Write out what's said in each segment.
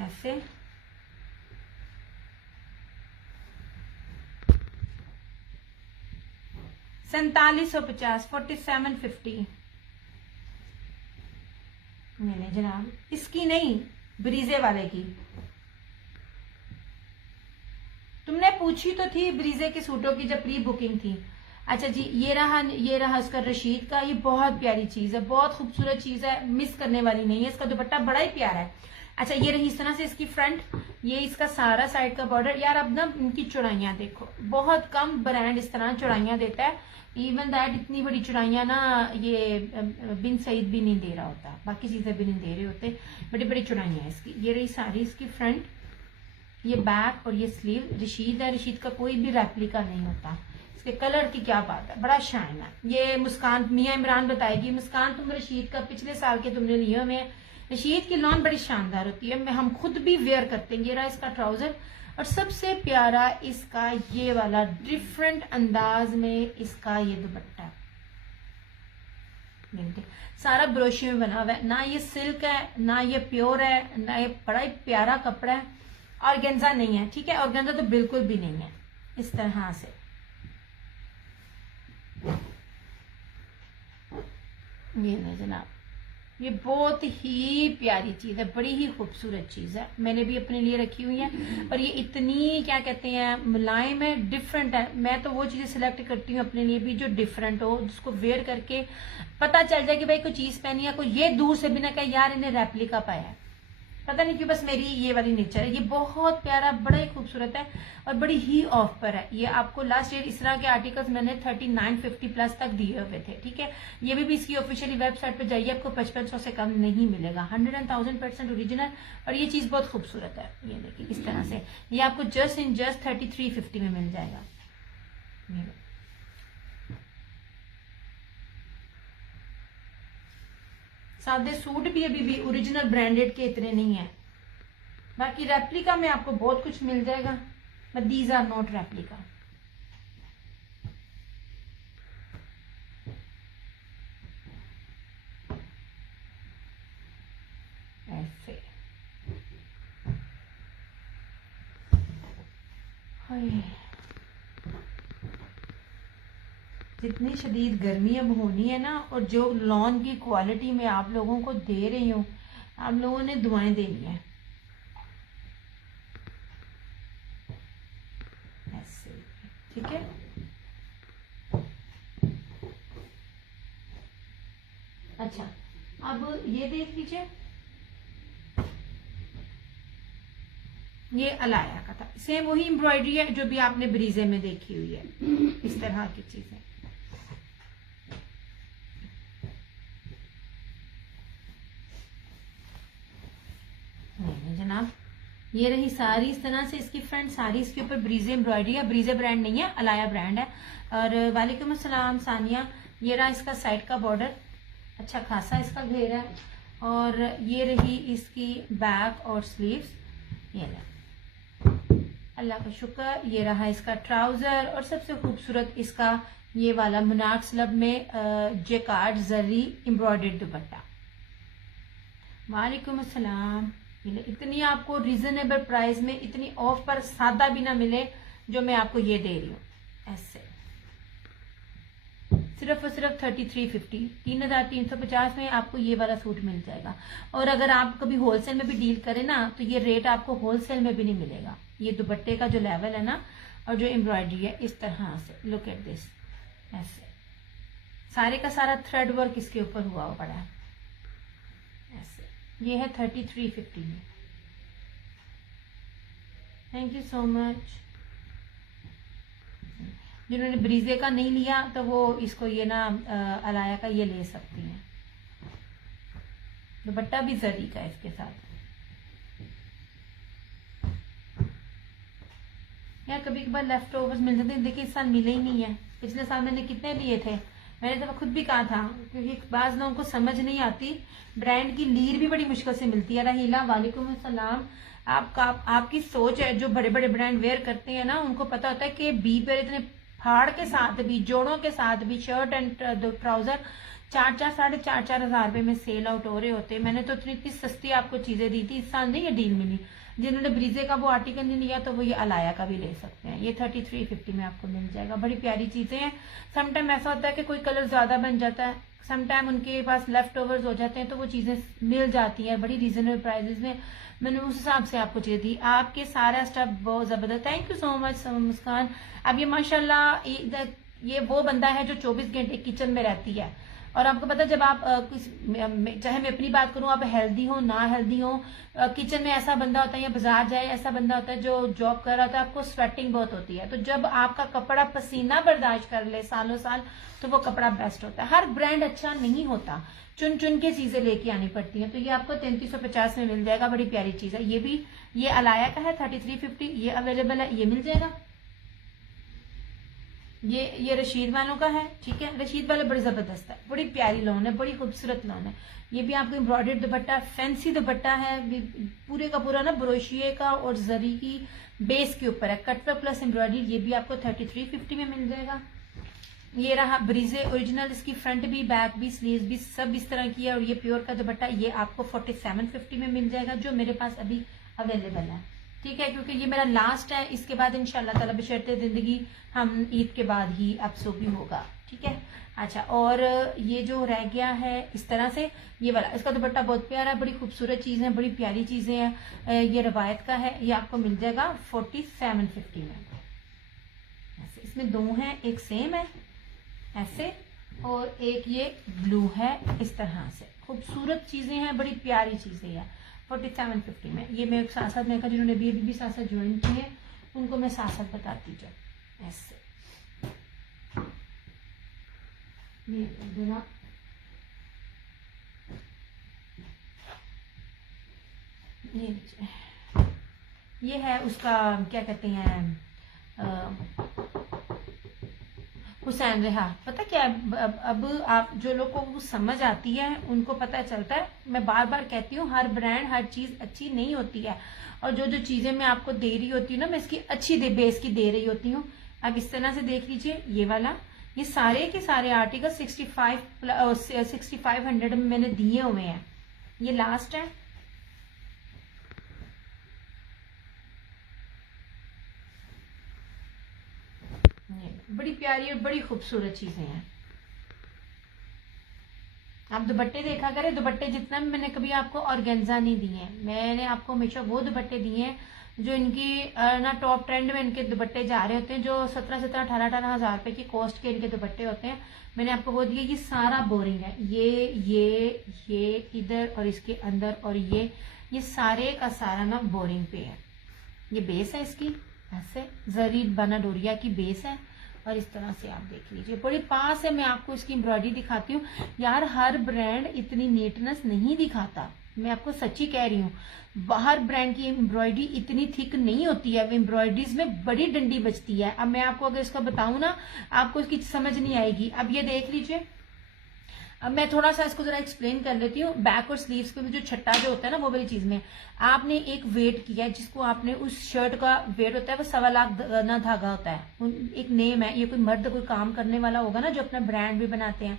ऐसे। $4750, 4750 मैंने जनाब, इसकी नहीं, ब्रीजे वाले की। तुमने पूछी तो थी ब्रीजे के सूटों की जब प्री बुकिंग थी। अच्छा जी, ये रहा इसका रशीद का। ये बहुत प्यारी चीज है, बहुत खूबसूरत चीज है, मिस करने वाली नहीं है। इसका दुपट्टा बड़ा ही प्यारा है। अच्छा, ये रही इस तरह से इसकी फ्रंट, ये इसका सारा साइड का बॉर्डर। यार अब ना इनकी चौड़ाइयां देखो, बहुत कम ब्रांड इस तरह चौड़ाइयां देता है। इवन दैट इतनी बड़ी चौड़ाइयां ना ये बिन सईद भी नहीं दे रहा होता, बाकी चीजें भी नहीं दे रहे होते। बड़ी बड़ी चौड़ाइयां इसकी। ये रही सारी इसकी फ्रंट, ये बैक और ये स्लीव। रशीद है, रशीद का कोई भी रेप्लिका नहीं होता। इसके कलर की क्या बात है, बड़ा शाइन है। ये मुस्कान मियाँ इमरान बताएगी। मुस्कान, तुम रशीद का पिछले साल के तुमने लिए हुए हैं। रशीद की लॉन बड़ी शानदार होती है, मैं हम खुद भी वेयर करते हैं। ये रहा इसका ट्राउजर, और सबसे प्यारा इसका ये वाला डिफरेंट अंदाज में इसका ये दुपट्टा। सारा ब्रोशियो में बना हुआ है, ना ये सिल्क है, ना ये प्योर है, ना ये बड़ा ही प्यारा कपड़ा है। ऑर्गेन्जा नहीं है, ठीक है, ऑर्गेन्जा तो बिल्कुल भी नहीं है। इस तरह से ये नहीं जनाब, ये बहुत ही प्यारी चीज है, बड़ी ही खूबसूरत चीज है। मैंने भी अपने लिए रखी हुई है, और ये इतनी क्या कहते हैं मुलायम है, डिफरेंट है। मैं तो वो चीजें सिलेक्ट करती हूँ अपने लिए भी जो डिफरेंट हो, जिसको वेयर करके पता चल जाए कि भाई कोई चीज पहनी है, कोई ये दूर से भी ना कहे यार इन्हें रेप्लिका पाया है। पता नहीं क्यों, बस मेरी ये वाली नेचर है। ये बहुत प्यारा, बड़ा ही खूबसूरत है, और बड़ी ही ऑफ पर है। ये आपको लास्ट ईयर इस तरह के आर्टिकल्स मैंने 3950 प्लस तक दिए हुए थे, ठीक है। ये भी इसकी ऑफिशियली वेबसाइट पे जाइए, आपको 5500 से कम नहीं मिलेगा। 100,000% ओरिजिनल, और ये चीज बहुत खूबसूरत है। ये देखिए इस तरह से, ये आपको जस्ट 3350 में मिल जाएगा। सादे सूट भी अभी भी ओरिजिनल ब्रांडेड के इतने नहीं है, बाकी रेप्लिका में आपको बहुत कुछ मिल जाएगा, but these are not replica. ऐसे जितनी शदीद गर्मी अब होनी है ना, और जो लॉन की क्वालिटी में आप लोगों को दे रही हूँ, आप लोगों ने दुआएं देनी है। ऐसे, ठीक है। अच्छा, अब ये देख लीजिए, ये अलाया का था, सेम वही एम्ब्रॉयडरी है जो भी आपने ब्रीजे में देखी हुई है। इस तरह की चीजें जनाब। ये रही सारी इस तरह से इसकी फ्रंट, सारी इसके ऊपर ब्रीजे एम्ब्रॉयडरी है। ब्रीजे ब्रांड नहीं है, अलाया ब्रांड है। और वालेकुम अस्सलाम सानिया। ये रहा इसका साइड का बॉर्डर, अच्छा खासा इसका घेर है। और ये रही इसकी बैक और स्लीव्स। ये रहा, अल्लाह का शुक्र। ये रहा इसका ट्राउजर, और सबसे खूबसूरत इसका ये वाला मुनाक स्लब में जेकार्ड जरी एम्ब्रॉयडर्ड दुपट्टा। वालेकुम अस्सलाम। इतनी आपको रीजनेबल प्राइस में, इतनी ऑफ पर सादा भी ना मिले जो मैं आपको ये दे रही हूँ। ऐसे सिर्फ और सिर्फ 3350, 3350 में आपको ये वाला सूट मिल जाएगा। और अगर आप कभी होलसेल में भी डील करें ना, तो ये रेट आपको होलसेल में भी नहीं मिलेगा। ये दुपट्टे का जो लेवल है ना, और जो एम्ब्रॉयडरी है इस तरह से, लुक एट दिस। ऐसे सारे का सारा थ्रेड वर्क इसके ऊपर हुआ पड़ा है। ऐसे ये है 3350 में। Thank you so much. जिन्होंने ब्रीजे का नहीं लिया तो वो इसको ये ना अलाया का ये ले सकती हैं। दुपट्टा भी जरी का है इसके साथ। यार कभी कभार लेफ्ट ओवर्स मिल जाते हैं, देखिए इस साल मिले ही नहीं है। पिछले साल मैंने कितने लिए थे, मैंने तो खुद भी कहा था, क्योंकि बाज लोगों को समझ नहीं आती। ब्रांड की लीर भी बड़ी मुश्किल से मिलती है। रहीला वालेकुम अस्सलाम। आपकी सोच है, जो बड़े बड़े ब्रांड वेयर करते हैं ना, उनको पता होता है कि बी पर इतने फाड़ के साथ भी, जोड़ों के साथ भी शर्ट एंड ट्राउजर 4-4 4.5 हज़ार रुपए में सेल आउट हो रहे होते। मैंने तो इतनी सस्ती आपको चीजें दी थी, इस साल नहीं ये डील मिली। जिन्होंने ब्रीजे का वो आर्टिकल नहीं लिया तो वो ये अलाया का भी ले सकते हैं। ये 3350 में आपको मिल जाएगा। बड़ी प्यारी चीजें हैं। समटाइम ऐसा होता है कि कोई कलर ज्यादा बन जाता है, समटाइम उनके पास लेफ्ट ओवर्स हो जाते हैं, तो वो चीजें मिल जाती हैं बड़ी रीजनेबल प्राइजेस में। मैंने उस हिसाब से आपको चीज दी। आपके सारा स्टफ बहुत जबरदस्त। थैंक यू सो मच मुस्कान। अब ये माशाल्लाह ये वो बंदा है जो 24 घंटे किचन में रहती है। और आपको पता है जब आप चाहे मैं अपनी बात करूं, आप हेल्दी हो ना हेल्दी हो, किचन में ऐसा बंदा होता है या बाजार जाए ऐसा बंदा होता है जो जॉब कर रहा था, आपको स्वेटिंग बहुत होती है। तो जब आपका कपड़ा पसीना बर्दाश्त कर ले सालों साल, तो वो कपड़ा बेस्ट होता है। हर ब्रांड अच्छा नहीं होता, चुन चुन के चीजें लेके आनी पड़ती हैं। तो ये आपको 3350 में मिल जाएगा। बड़ी प्यारी चीज है। ये भी ये अलाया का है 3350, ये अवेलेबल है, ये मिल जाएगा। ये रशीद वालों का है, ठीक है। रशीद वाले बड़ी जबरदस्त है, बड़ी प्यारी लोन है, बड़ी खूबसूरत लोन है। ये भी आपको एम्ब्रॉयडर्ड दुपट्टा, फैंसी दुपट्टा है, पूरे का पूरा ना ब्रोशिये का और जरी की बेस के ऊपर है, कटवर्क प्लस एम्ब्रॉयडरी। ये भी आपको 3350 में मिल जाएगा। ये रहा ब्रीजे ओरिजिनल, इसकी फ्रंट भी बैक भी स्लीव्स भी सब इस तरह की है। और ये प्योर का दुपट्टा, ये आपको 4750 में मिल जाएगा, जो मेरे पास अभी अवेलेबल है, ठीक है। क्योंकि ये मेरा लास्ट है, इसके बाद इंशाल्लाह ताला बशर्ते जिंदगी हम ईद के बाद ही अब सो भी होगा, ठीक है। अच्छा, और ये जो रह गया है इस तरह से, ये वाला, इसका दुपट्टा बहुत प्यारा है, बड़ी खूबसूरत चीज है, बड़ी प्यारी चीजें हैं। ये रवायत का है, ये आपको मिल जाएगा 4750 में। ऐसे इसमें दो हैं, एक सेम है ऐसे, और एक ये ब्लू है इस तरह से। खूबसूरत चीजें हैं, बड़ी प्यारी चीजें हैं। 4750 में। ये मैं साथ साथ मैंने कहा जिन्होंने भी साथ साथ ज्वाइन किए उनको मैं साथ साथ बताती जाऊँ। ऐसे ये बिना ये है उसका क्या कहते हैं हुसैन रेहा। पता क्या है, अब आप जो लोग को वो समझ आती है उनको पता चलता है। मैं बार बार कहती हूँ हर ब्रांड हर चीज अच्छी नहीं होती है, और जो जो चीजें मैं आपको दे रही होती हूँ ना, मैं इसकी अच्छी बेस की दे रही होती हूँ। अब इस तरह से देख लीजिए, ये वाला, ये सारे के सारे आर्टिकल 6500 में मैंने दिए हुए हैं। ये लास्ट है। बड़ी प्यारी और बड़ी खूबसूरत चीजें हैं। आप दुपट्टे देखा करें, दुपट्टे जितना भी मैंने कभी आपको ऑर्गेन्जा नहीं दिए, मैंने आपको हमेशा वो दुपट्टे दिए हैं जो इनकी ना टॉप ट्रेंड में इनके दुपट्टे जा रहे होते हैं, जो 17-18 हज़ार रुपए की कॉस्ट के इनके दुपट्टे होते हैं। मैंने आपको वो दिए। ये सारा बोरिंग है, ये इधर और इसके अंदर, और ये सारे का सारा ना बोरिंग पे है। ये बेस है इसकी, ऐसे जरी बना डोरिया की बेस है, और इस तरह से आप देख लीजिए। बड़ी पास है, मैं आपको इसकी एम्ब्रॉयडरी दिखाती हूँ। यार हर ब्रांड इतनी नीटनेस नहीं दिखाता, मैं आपको सच्ची कह रही हूँ। बाहर ब्रांड की एम्ब्रॉयडरी इतनी थिक नहीं होती है, एम्ब्रॉयडरीज में बड़ी डंडी बचती है। अब मैं आपको अगर इसका बताऊं ना, आपको इसकी समझ नहीं आएगी। अब ये देख लीजिए, अब मैं थोड़ा सा इसको जरा एक्सप्लेन कर लेती हूँ। बैक और स्लीव्स पे भी जो छट्टा जो होता है ना, वो वाली चीज में आपने एक वेट किया है, जिसको आपने उस शर्ट का वेट होता है वो 1.25 लाख ना धागा होता है। एक नेम है, ये कोई मर्द कोई काम करने वाला होगा ना जो अपना ब्रांड भी बनाते हैं,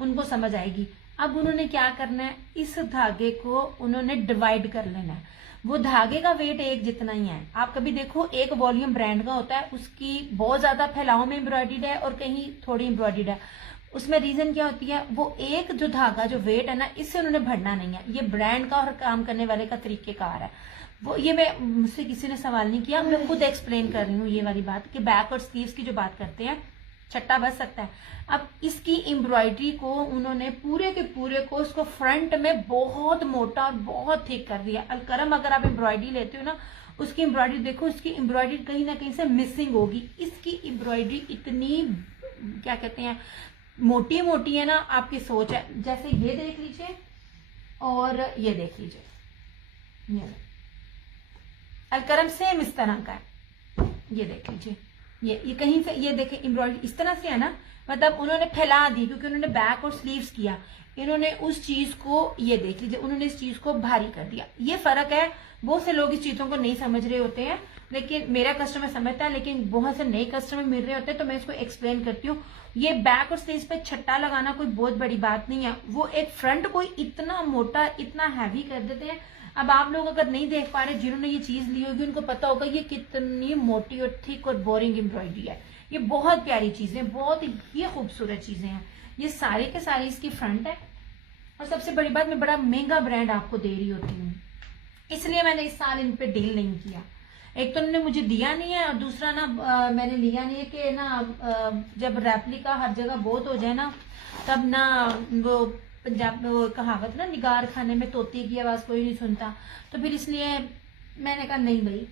उनको समझ आएगी। अब उन्होंने क्या करना है, इस धागे को उन्होंने डिवाइड कर लेना है। वो धागे का वेट एक जितना ही है। आप कभी देखो, एक वॉल्यूम ब्रांड का होता है, उसकी बहुत ज्यादा फैलाव में एम्ब्रॉयडर्ड है और कहीं थोड़ी एम्ब्रॉयडर्ड है। उसमें रीजन क्या होती है, वो एक जो धागा जो वेट है ना, इससे उन्होंने भरना नहीं है। ये ब्रांड का और काम करने वाले का तरीकेकार है। वो ये मैं मुझसे किसी ने सवाल नहीं किया, मैं खुद एक्सप्लेन कर रही हूँ ये वाली बात कि बैक और स्लीव्स की जो बात करते हैं, छट्टा बच सकता है। अब इसकी एम्ब्रॉयडरी को उन्होंने पूरे के पूरे को उसको फ्रंट में बहुत मोटा और बहुत थिक कर दिया। अलकरम अगर आप एम्ब्रॉयडरी लेते हो ना, उसकी एम्ब्रॉयडरी देखो, उसकी एम्ब्रॉयडरी कहीं ना कहीं से मिसिंग होगी। इसकी एम्ब्रॉयडरी इतनी क्या कहते हैं मोटी मोटी है ना, आपकी सोच है। जैसे ये देख लीजिए और ये देख लीजिए, अलकरम सेम इस तरह का है। ये देख लीजिए, ये कहीं से ये देखें एम्ब्रॉयडरी इस तरह से है ना, मतलब उन्होंने फैला दी क्योंकि उन्होंने बैक और स्लीव्स किया, इन्होंने उस चीज को, ये देख लीजिए, उन्होंने इस चीज को भारी कर दिया। ये फर्क है, बहुत से लोग इस चीजों को नहीं समझ रहे होते हैं, लेकिन मेरा कस्टमर समझता है, लेकिन बहुत से नए कस्टमर मिल रहे होते हैं तो मैं इसको एक्सप्लेन करती हूँ। ये बैक और स्लीव्स पे छट्टा लगाना कोई बहुत बड़ी बात नहीं है, वो एक फ्रंट को इतना मोटा इतना हैवी कर देते हैं। अब आप लोग अगर नहीं देख पा रहे, जिन्होंने ये चीज ली होगी उनको पता होगा ये कितनी मोटी और थिक और बोरिंग एम्ब्रॉयडरी है। ये बहुत प्यारी चीजें, बहुत ही खूबसूरत चीजें हैं। ये सारे के सारे इसकी फ्रंट है, और सबसे बड़ी बात, मैं बड़ा महंगा ब्रांड आपको दे रही होती हूँ, इसलिए मैंने इस साल इन पे डील नहीं किया। एक तो उन्होंने मुझे दिया नहीं है, और दूसरा ना मैंने लिया नहीं है कि ना जब रेप्लिका हर जगह बहुत हो जाए ना, तब ना वो पंजाब में वो कहावत ना, निगार खाने में तोती की आवाज कोई नहीं सुनता, तो फिर इसलिए मैंने कहा नहीं भाई,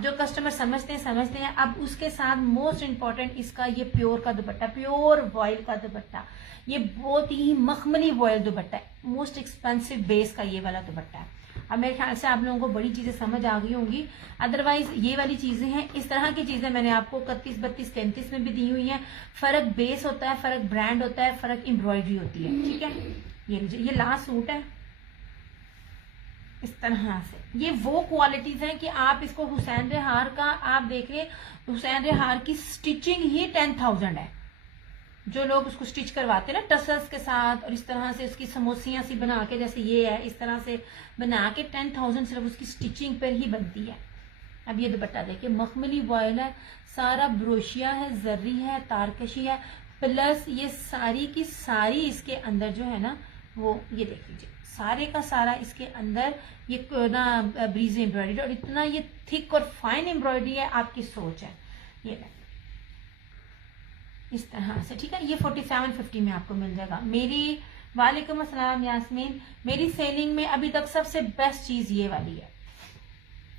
जो कस्टमर समझते हैं। अब उसके साथ मोस्ट इम्पॉर्टेंट इसका ये प्योर का दुपट्टा, प्योर वॉयल का दुपट्टा, ये बहुत ही मखमली वॉयल दुपट्टा है, मोस्ट एक्सपेंसिव बेस का ये वाला दुपट्टा है। अब मेरे ख्याल से आप लोगों को बड़ी चीजें समझ आ गई होंगी। अदरवाइज ये वाली चीजें हैं, इस तरह की चीजें मैंने आपको 31, 32, 33 में भी दी हुई हैं। फर्क बेस होता है, फर्क ब्रांड होता है, फर्क एम्ब्रॉयडरी होती है, ठीक है। ये लीजिए, ये लास्ट सूट है इस तरह से। ये वो क्वालिटीज हैं कि आप इसको हुसैन रेहार का, आप देख रहे हुसैन रेहार की स्टिचिंग ही 10,000 है। जो लोग उसको स्टिच करवाते हैं ना टसल्स के साथ, और इस तरह से उसकी समोसियां सी बना के, जैसे ये है इस तरह से बना के 10,000 सिर्फ उसकी स्टिचिंग पर ही बनती है। अब ये दुपट्टा देखिए, मखमली वॉयल है, सारा ब्रोशिया है, जर्री है, तारकशी है, प्लस ये सारी की सारी इसके अंदर जो है ना वो ये देख लीजिए, सारे का सारा इसके अंदर ये ना ब्रीज एम्ब्रॉयडरी, और इतना ये थिक और फाइन एम्ब्रॉयडरी है, आपकी सोच है। ये इस तरह से, ठीक है। ये 4750 में आपको मिल जाएगा। मेरी वालेकुम अस्सलाम यास्मीन, मेरी सेलिंग में अभी तक सबसे बेस्ट चीज ये वाली है,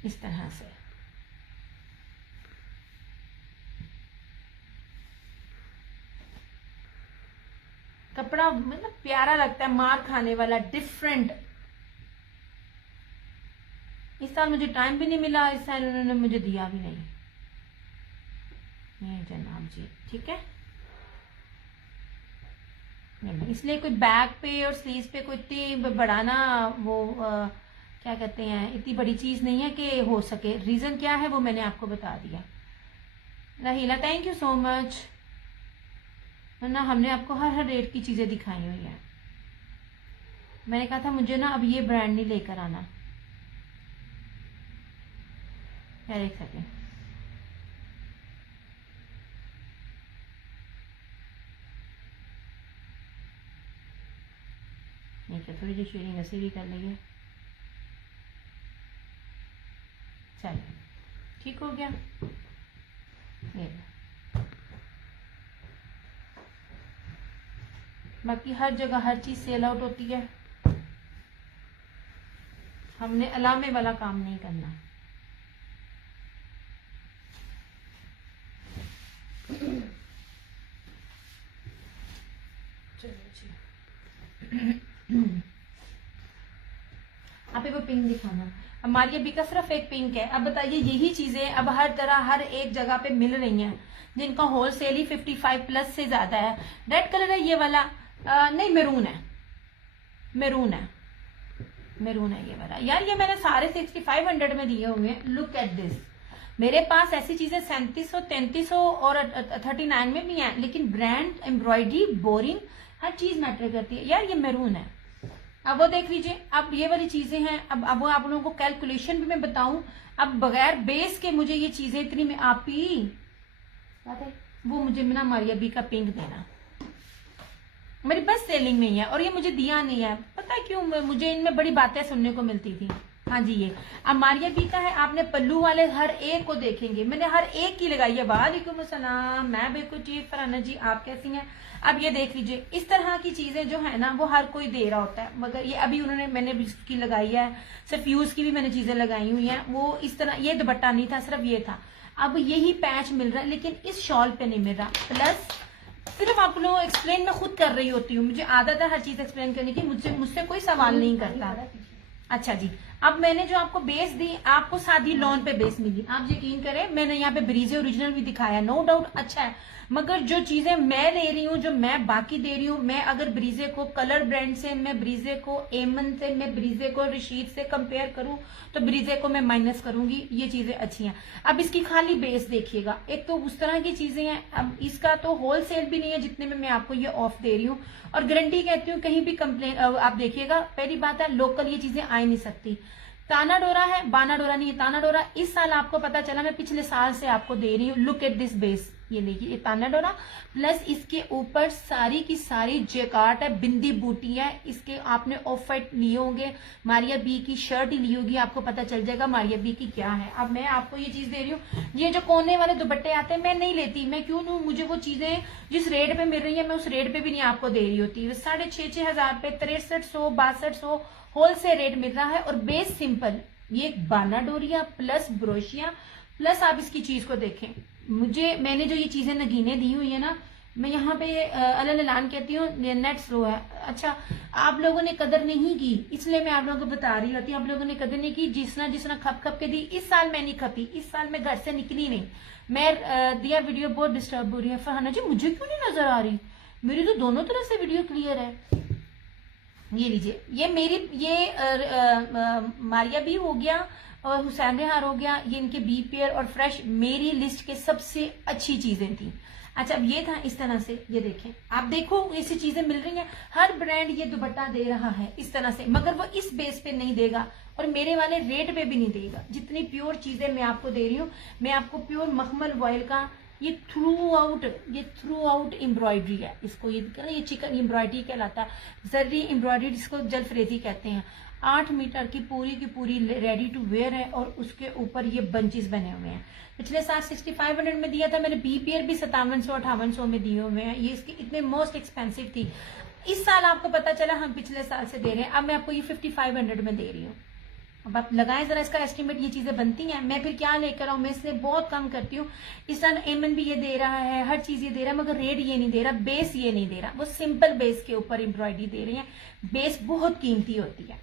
इस तरह से। कपड़ा मतलब प्यारा लगता है, मार खाने वाला, डिफरेंट। इस साल मुझे टाइम भी नहीं मिला, इस साल उन्होंने मुझे दिया भी नहीं। ये जनाब जी, ठीक है। इसलिए कोई बैक पे और स्लीव्स पे कोई इतनी बड़ा ना वो क्या कहते हैं, इतनी बड़ी चीज नहीं है कि हो सके। रीजन क्या है वो मैंने आपको बता दिया। रहीला थैंक यू सो मच। वरना हमने आपको हर रेट की चीजें दिखाई हुई है। मैंने कहा था मुझे ना अब ये ब्रांड नहीं लेकर आना। एक सेकेंड, थोड़ी सी शेयरिंग ऐसे भी कर लेंगे। चलिए ठीक हो गया। ये बाकी हर जगह हर चीज सेल आउट होती है, हमने अलामे वाला काम नहीं करना। आप एक पिंक दिखाना। अब मारिया बी का सिर्फ एक पिंक है। अब बताइए यही चीजें अब हर तरह हर एक जगह पे मिल रही हैं, जिनका होलसेल ही 55 प्लस से ज्यादा है। रेड कलर है ये वाला, नहीं मेरून है, मेरून है, मेरून है ये वाला। यार ये मैंने सारे 6500 में दिए हुए हैं। लुक एट दिस, मेरे पास ऐसी चीजें 3700, 3300 और 39 में भी हैं, लेकिन ब्रांड, एम्ब्रॉयडरी, बोरिंग, हर चीज मैटर करती है। यार ये मेरून है। अब वो देख लीजिए, अब ये वाली चीजें हैं। अब वो आप लोगों को कैलकुलेशन भी मैं बताऊं, अब बगैर बेस के मुझे ये चीजें इतनी में आप ही वो मुझे ना मारिया बी का पिंक देना, मेरी बेस्ट सेलिंग में ही है, और ये मुझे दिया नहीं है। पता है क्यों? मुझे इनमें बड़ी बातें सुनने को मिलती थी। हाँ जी, ये अब मारिया बी का है। आपने पल्लू वाले हर एक को देखेंगे, मैंने हर एक की लगाई है। वालेकुम अस्सलाम, मैं बिल्कुल ठीक। फराना जी आप कैसी हैं? अब ये देख लीजिए, इस तरह की चीजें जो है ना वो हर कोई दे रहा होता है, मगर ये अभी उन्होंने, मैंने भी इसकी लगाई है, सिर्फ यूज की भी मैंने चीजें लगाई हुई हैं। वो इस तरह, ये दुपट्टा नहीं था, सिर्फ ये था। अब यही पैच मिल रहा है, लेकिन इस शॉल पे नहीं मिल रहा। प्लस सिर्फ आप लोगों को एक्सप्लेन मैं खुद कर रही होती हूँ, मुझे आदत है हर चीज एक्सप्लेन करने की, मुझसे कोई सवाल नहीं करता। अच्छा जी, अब मैंने जो आपको बेस दी, आपको सादी लॉन पे बेस मिली, आप यकीन करें मैंने यहाँ पे ब्रीजे ओरिजिनल भी दिखाया, नो डाउट अच्छा है, मगर जो चीजें मैं ले रही हूँ, जो मैं बाकी दे रही हूँ, मैं अगर ब्रीजे को कलर ब्रांड से, मैं ब्रीजे को एमन से, मैं ब्रीजे को रशीद से कंपेयर करूं तो ब्रीजे को मैं माइनस करूंगी, ये चीजें अच्छी हैं। अब इसकी खाली बेस देखिएगा, एक तो उस तरह की चीजें हैं। अब इसका तो होलसेल भी नहीं है जितने में मैं आपको ये ऑफ दे रही हूँ, और गारंटी कहती हूँ कहीं भी कंप्लेन, आप देखिएगा, पहली बात है लोकल ये चीजें आ ही नहीं सकती। ताना डोरा है, बाना डोरा नहीं है, ताना डोरा इस साल आपको पता चला, मैं पिछले साल से आपको दे रही हूँ। लुक एट दिस बेस, ये देखिए ये ताना डोरा, प्लस इसके ऊपर सारी की सारी जेकार्ट है, बिंदी बूटी है, इसके आपने ऑफ वाइट लिए होंगे, मारिया बी की शर्ट ही ली होगी, आपको पता चल जाएगा मारिया बी की क्या है। अब मैं आपको ये चीज दे रही हूँ, ये जो कोने वाले दुपट्टे आते हैं मैं नहीं लेती, मैं क्यों लूं, मुझे वो चीजें जिस रेट पे मिल रही है मैं उस रेट पे भी नहीं आपको दे रही होती। 6,500 पे 6300 6200 होलसेल रेट मिल रहा है, और बेस सिंपल, ये बाना डोरिया प्लस ब्रोशिया, प्लस आप इसकी चीज को देखें, मैंने जो ये चीजें नगीने दी हुई है ना, मैं यहाँ पे अलल ऐलान कहती हूँ नेट स्लो है। अच्छा, आप लोगों ने कदर नहीं की, इसलिए मैं आप लोगों को बता रही होती, आप लोगों ने कदर नहीं की, जिसना खप खप के दी। इस साल मैं नहीं खपी, इस साल मैं घर से निकली नहीं, मैं दिया वीडियो बहुत डिस्टर्ब हो रही है। फरहाना जी मुझे क्यों नहीं नजर आ रही, मेरी तो दोनों तरफ से वीडियो क्लियर है। ये लीजिए, ये मेरी मारिया भी हो गया और हुसैन रेहार हो गया, ये इनके बी पेयर और फ्रेश मेरी लिस्ट के सबसे अच्छी चीजें थी। अच्छा, अब ये था इस तरह से, ये देखें, आप देखो ऐसी चीजें मिल रही हैं, हर ब्रांड ये दुपट्टा दे रहा है इस तरह से, मगर वो इस बेस पे नहीं देगा और मेरे वाले रेट पे भी नहीं देगा। जितनी प्योर चीजें मैं आपको दे रही हूँ, मैं आपको प्योर मखमल वॉयल का, ये थ्रू आउट एम्ब्रॉयडरी है, इसको ये चिकन एम्ब्रॉयडरी कहलाता है, जर्री एम्ब्रॉयडरी जिसको जलफरेजी कहते हैं। 8 मीटर की पूरी रेडी टू वेयर है, और उसके ऊपर ये बंचेस बने हुए हैं। पिछले साल 6500 में दिया था मैंने, बी पेयर भी 5700-5800 में दिए हुए हैं, ये इसकी इतने मोस्ट एक्सपेंसिव थी। इस साल आपको पता चला हम पिछले साल से दे रहे हैं, अब मैं आपको ये 5500 में दे रही हूँ। अब आप लगाएं जरा इसका एस्टिमेट, ये चीजें बनती हैं, मैं फिर क्या लेकर आऊं, मैं इससे बहुत कम करती हूँ। इस साल एमन भी ये दे रहा है, हर चीज ये दे रहा है, मगर रेट ये नहीं दे रहा, बेस ये नहीं दे रहा, वो सिंपल बेस के ऊपर एम्ब्रॉयडरी दे रही है। बेस बहुत कीमती होती है,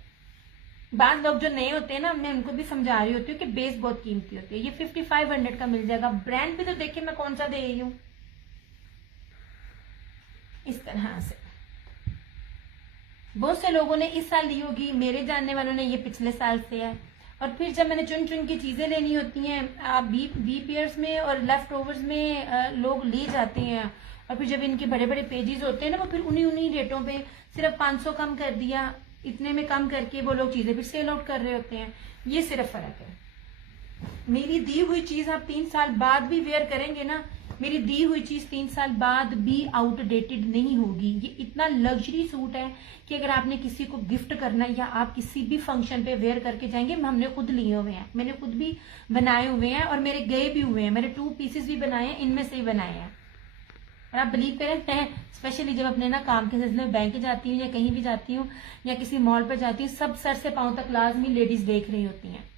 बाद लोग जो नए होते हैं ना, मैं उनको भी समझा रही होती हूँ कि बेस बहुत कीमती होती है। ये 5500 का मिल जाएगा। ब्रांड भी तो देखिए मैं कौन सा दे रही हूँ, इस तरह से। बहुत से लोगों ने इस साल ली होगी, मेरे जानने वालों ने ये पिछले साल से है। और फिर जब मैंने चुन की चीजें लेनी होती हैं, आप बी पेयर्स में और लेफ्ट ओवर्स में लोग ले जाते हैं, और फिर जब इनके बड़े बड़े पेजेस होते हैं ना, वो फिर उन्हीं रेटों पे सिर्फ 500 कम कर दिया, इतने में कम करके वो लोग चीजें फिर सेल आउट कर रहे होते हैं। ये सिर्फ फर्क है। मेरी दी हुई चीज आप 3 साल बाद भी वेयर करेंगे ना, मेरी दी हुई चीज 3 साल बाद भी आउटडेटेड नहीं होगी। ये इतना लग्जरी सूट है कि अगर आपने किसी को गिफ्ट करना है या आप किसी भी फंक्शन पे वेयर करके जाएंगे, हमने खुद लिए हुए हैं, मैंने खुद भी बनाए हुए हैं, और मेरे गए भी हुए हैं, मेरे 2 पीसेस भी बनाए हैं, इनमें से ही बनाए हैं। और आप बिलीव करें, मैं स्पेशली जब अपने ना काम के सिलसिले में बैंक जाती हूँ या कहीं भी जाती हूँ या किसी मॉल पर जाती हूँ, सब सर से पांव तक लाजमी लेडीज देख रही होती हैं।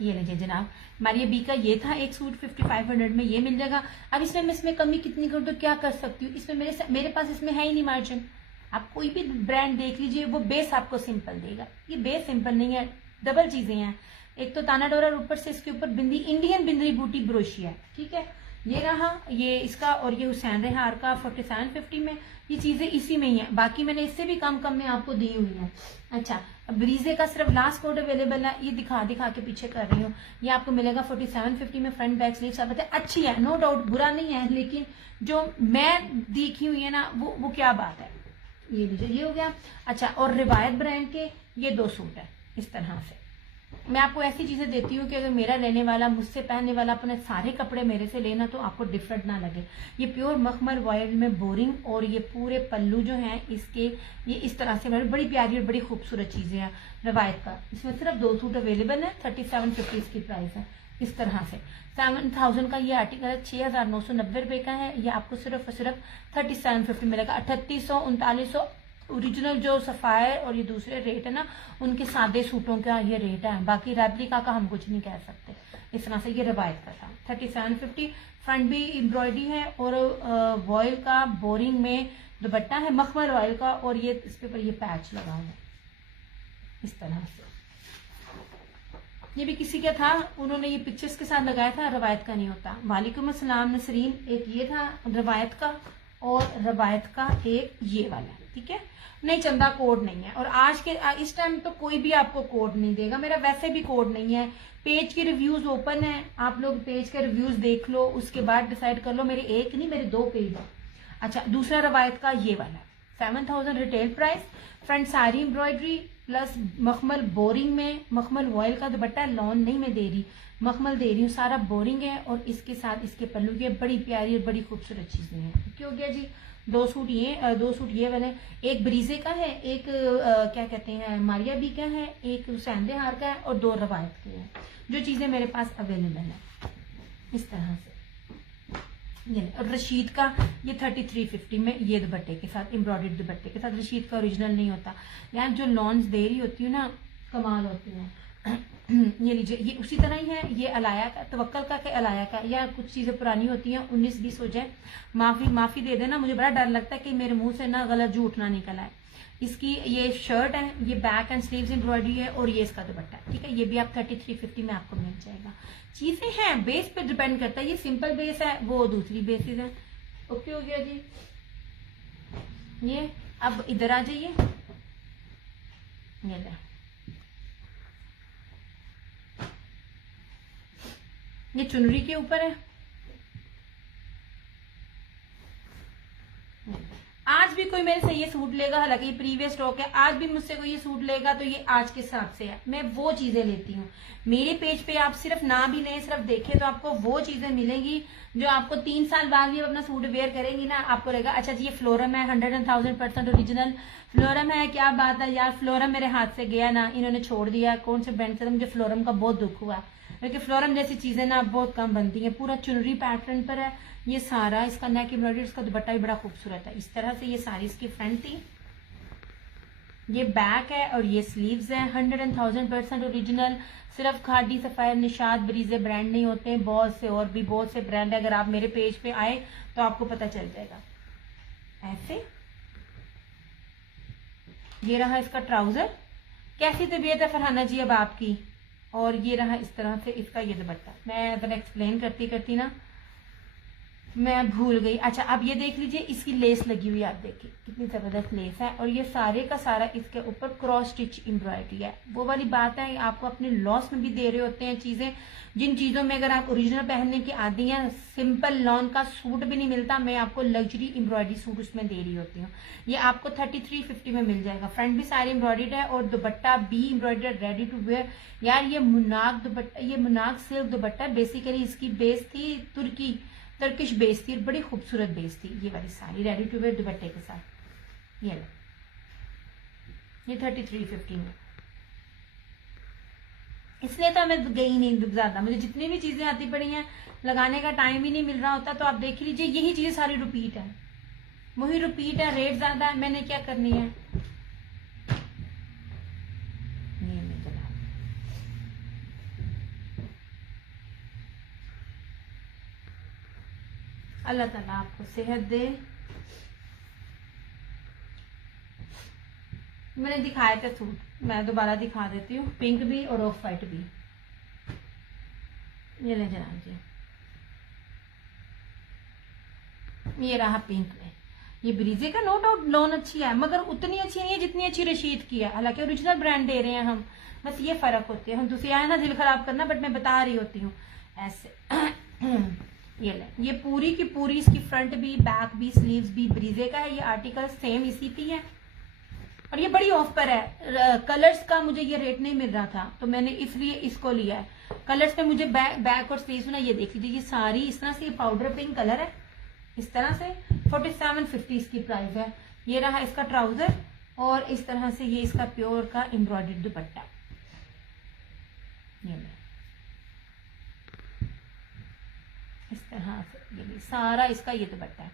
ये लीजिए जनाब, मारिया बी का ये था एक सूट, 5500 में ये मिल जाएगा। अब इसमें कमी कितनी कर दो, क्या कर सकती हूँ, इसमें मेरे पास इसमें है ही नहीं मार्जिन। आप कोई भी ब्रांड देख लीजिए, वो बेस आपको सिंपल देगा, ये बेस सिंपल नहीं है, डबल चीजें हैं। एक तो ताना डोरा, ऊपर से इसके ऊपर बिंदी, इंडियन बिंदी बूटी ब्रोशिया है, ठीक है, ये रहा ये इसका, और ये हुसैन रेहार का 4750 में, ये चीजें इसी में ही है। बाकी मैंने इससे भी कम में आपको दी हुई है। अच्छा, ब्रीजे का सिर्फ लास्ट कोड अवेलेबल है, ये दिखा के पीछे कर रही हूँ। ये आपको मिलेगा 4750 में, फ्रंट बैक स्लीव्स आप बताए अच्छी है, नो डाउट, बुरा नहीं है, लेकिन जो मैं देखी हुई है ना, वो क्या बात है। ये लीजिए, ये हो गया। अच्छा, और रिवायत ब्रांड के ये 2 सूट है इस तरह से। मैं आपको ऐसी चीजें देती हूँ कि अगर मेरा लेने वाला, मुझसे पहनने वाला अपने सारे कपड़े मेरे से लेना, तो आपको डिफरेंट ना लगे। ये प्योर मखमल वॉयल में बोरिंग, और ये पूरे पल्लू जो हैं इसके, ये इस तरह से बड़ी प्यारी और बड़ी खूबसूरत चीजें हैं रवायत का। इसमें सिर्फ 2 सूट अवेलेबल है, 3750 इसकी प्राइस है इस तरह से। 7000 का ये आर्टिकल है, 6990 का है, ये आपको सिर्फ 3750 मिलेगा। 3800 3900 ओरिजिनल जो सफायर और ये दूसरे रेट है ना, उनके सादे सूटों का ये रेट है, बाकी रेप्लिका का हम कुछ नहीं कह सकते। इस तरह से ये रवायत का था 3750। फ्रंट भी एम्ब्रॉयडरी है, और वॉयल का बोरिंग में दुपट्टा है, मखमल वॉयल का, और ये इस पे पर ये पैच लगा हुआ है इस तरह से। ये भी किसी का था, उन्होंने ये पिक्चर्स के साथ लगाया था, रवायत का नहीं होता। वालेकुम अस्सलाम नसरीन। एक ये था रवायत का और रवायत का एक ये वाला, ठीक है। नहीं चंदा कोड नहीं है, और आज के इस टाइम तो कोई भी आपको कोड नहीं देगा, मेरा वैसे भी कोड नहीं है। पेज के रिव्यूज ओपन है, आप लोग पेज के रिव्यूज देख लो, उसके बाद डिसाइड कर लो। मेरे एक नहीं, मेरे 2 पेज है। अच्छा, दूसरा रवायत का ये वाला 7000 रिटेल प्राइस, फ्रंट सारी एम्ब्रॉयडरी प्लस मखमल बोरिंग में, मखमल वॉयल का दुपट्टा, लॉन नहीं मैं दे रही, मखमल दे रही हूँ, सारा बोरिंग है। और इसके साथ इसके पल्लू की बड़ी प्यारी और बड़ी खूबसूरत चीजें हैं। क्यों गया जी, 2 सूट ये वाले, एक ब्रीजे का है, एक क्या कहते हैं मारिया बी का है, एक सैंदे हार का है, और 2 रवायत के हैं। जो चीजें मेरे पास अवेलेबल है इस तरह से। ये और रशीद का ये 3350 में, ये दुपट्टे के साथ, एम्ब्रॉयडर्ड दुपट्टे के साथ। रशीद का ओरिजिनल नहीं होता यार, जो लॉन्स दे रही होती हूँ ना, कमाल होती है। ये लीजिए, ये उसी तरह ही है। ये अलाया का, तवक्कल का अलाया का, या कुछ चीजें पुरानी होती हैं, 19-20 हो जाए, माफी दे देना। मुझे बड़ा डर लगता है कि मेरे मुंह से ना गलत झूठ ना निकल आए। इसकी ये शर्ट है, ये बैक एंड स्लीव्स एम्ब्रॉयडरी है, और ये इसका दुपट्टा है, ठीक है। ये भी आप 3350 में आपको मिल जाएगा। चीजें हैं, बेस पे डिपेंड करता है। ये सिंपल बेस है, वो दूसरी बेसिस है। ओके हो गया जी। ये अब इधर आ जाइए, ये चुनरी के ऊपर है। आज भी कोई मेरे से ये सूट लेगा, हालांकि ये प्रीवियस स्टॉक है, आज भी मुझसे कोई ये सूट लेगा तो ये आज के हिसाब से है। मैं वो चीजें लेती हूँ। मेरे पेज पे आप सिर्फ ना भी लें, सिर्फ देखें तो आपको वो चीजें मिलेंगी जो आपको 3 साल बाद भी अपना सूट वेयर करेंगी ना, आपको लगेगा अच्छा जी ये फ्लोरम है, 100,000% ओरिजिनल फ्लोरम है। क्या बात है यार, फ्लोरम मेरे हाथ से गया ना, इन्होंने छोड़ दिया, कौन से ब्रांड से। मुझे फ्लोरम का बहुत दुख हुआ, क्योंकि फ्लोरम जैसी चीजें ना बहुत कम बनती हैं। पूरा चुनरी पैटर्न पर है ये सारा, इसका नेक एम्ब्रॉयडरी, इसका दुपट्टा भी बड़ा खूबसूरत है। इस तरह से ये सारी इसकी फ्रंट थी, ये बैक है, और ये स्लीव्स है। 100,000% ओरिजिनल, सिर्फ खादी सफायर निशाद ब्रीजे ब्रांड नहीं होते हैं, बहुत से और भी बहुत से ब्रांड है। अगर आप मेरे पेज पे आए तो आपको पता चल जाएगा। ऐसे ये रहा इसका ट्राउजर। कैसी तबीयत है फरहाना जी अब आपकी? और ये रहा इस तरह से इसका ये दुपट्टा। मैं अगर एक्सप्लेन करती करती ना मैं भूल गई। अच्छा, अब ये देख लीजिए, इसकी लेस लगी हुई है, आप देखिए कितनी जबरदस्त लेस है, और ये सारे का सारा इसके ऊपर क्रॉस स्टिच एम्ब्रॉयडरी है। वो वाली बात है, आपको अपने लॉस में भी दे रहे होते हैं चीजें, जिन चीजों में अगर आप ओरिजिनल पहनने की आदी हैं, सिंपल लॉन का सूट भी नहीं मिलता, मैं आपको लग्जरी एम्ब्रॉयडरी सूट उसमें दे रही होती हूँ। ये आपको 3350 में मिल जाएगा। फ्रंट भी सारी एम्ब्रॉयडर्ड है, और दुपट्टा भी एम्ब्रॉयडर्ड, रेडी टू वेयर। यार ये मुनाक दुपट्टा, ये मुनाक सिल्क दुपट्टा, बेसिकली इसकी बेस थी टर्किश बेस थी, बड़ी खूबसूरत बेस थी। ये वाली साड़ी रेडी टू वेयर दुपट्टे के साथ, ये 3350 में। इसलिए तो मैं गई नहीं ज्यादा, मुझे जितनी भी चीजें आती पड़ी हैं लगाने का टाइम ही नहीं मिल रहा होता। तो आप देख लीजिए, यही चीजें सारी रिपीट है, वही रिपीट है, रेट ज्यादा है, मैंने क्या करनी है। अल्लाह ताला आपको सेहत दे। मैंने दिखाए थे सूट, मैं दोबारा दिखा देती हूँ, पिंक भी और ऑफ वाइट भी। ये ले जनाब जी, ये रहा पिंक में। ये ब्रीजे का नो डाउट लॉन अच्छी है, मगर उतनी अच्छी नहीं है जितनी अच्छी रशीद की है। हालांकि ओरिजिनल ब्रांड दे रहे हैं हम, बस ये फर्क होते हैं। हम दूसरी आए ना दिल खराब करना, बट मैं बता रही होती हूँ ऐसे। ये ले, ये पूरी की पूरी इसकी फ्रंट भी बैक भी स्लीव्स भी ब्रीजे का है। ये आर्टिकल सेम इसी पे है, और ये बड़ी ऑफ पर है। कलर्स का मुझे ये रेट नहीं मिल रहा था, तो मैंने इसलिए इसको लिया है। कलर्स पे मुझे बैक और स्लीव्स ना, ये देख लीजिए, ये सारी इस तरह से, ये पाउडर पिंक कलर है इस तरह से। 4750 इसकी प्राइस है। ये रहा इसका ट्राउजर, और इस तरह से ये इसका प्योर का एम्ब्रॉयडर्ड दुपट्टा। ये इस तरह से, ये भी सारा इसका ये दुपट्टा है।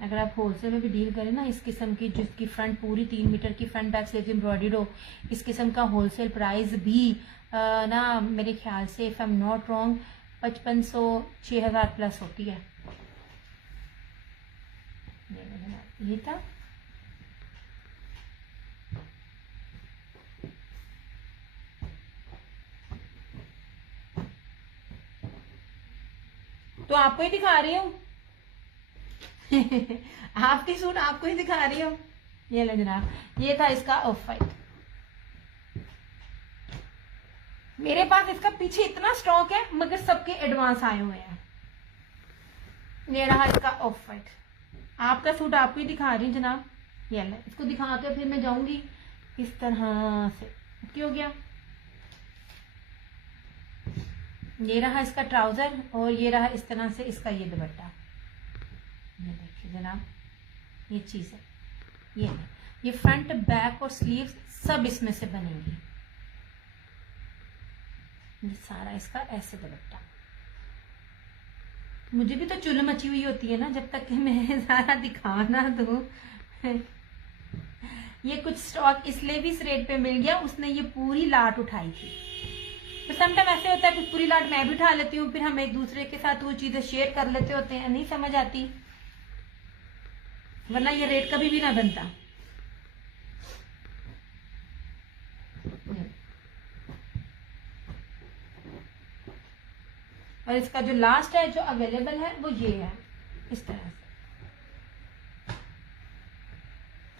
अगर आप होलसेल में भी डील करें ना, इस किस्म की जिसकी फ्रंट पूरी 3 मीटर की फ्रंट बैक स्लीव एम्ब्रॉयडर्ड हो, इस किस्म का होलसेल प्राइस भी ना मेरे ख्याल से, if I am not wrong, 5500 6000 plus होती है। ये था तो आपको ही दिखा रही हूँ आपके सूट आपको ही दिखा रही हूँ। ये ले जनाब, ये था इसका ऑफ वाइट। मेरे पास इसका पीछे इतना स्टॉक है मगर सबके एडवांस आए हुए हैं। ये रहा इसका ऑफ वाइट। आपका सूट आपको ही दिखा रही हूँ जनाब। ये ले, इसको दिखा के फिर मैं जाऊंगी इस तरह से। क्या हो गया? ये रहा इसका ट्राउजर और ये रहा इस तरह से इसका ये दुपट्टा। ये देखिए जनाब, ये चीज है। ये फ्रंट बैक और स्लीव्स सब इसमें से बनेंगी। ये सारा इसका ऐसे दुपट्टा। मुझे भी तो चुल मची हुई होती है ना जब तक कि मैं सारा दिखा ना दूं। ये कुछ स्टॉक इसलिए भी इस रेट पे मिल गया, उसने ये पूरी लाट उठाई थी। तो समटाइम ऐसे होता है कुछ पूरी लाट मैं भी उठा लेती हूँ, फिर हम एक दूसरे के साथ वो चीजें शेयर कर लेते होते हैं, नहीं समझ आती, वरना ये रेट कभी भी ना बनता। और इसका जो लास्ट है जो अवेलेबल है वो ये है, इस तरह से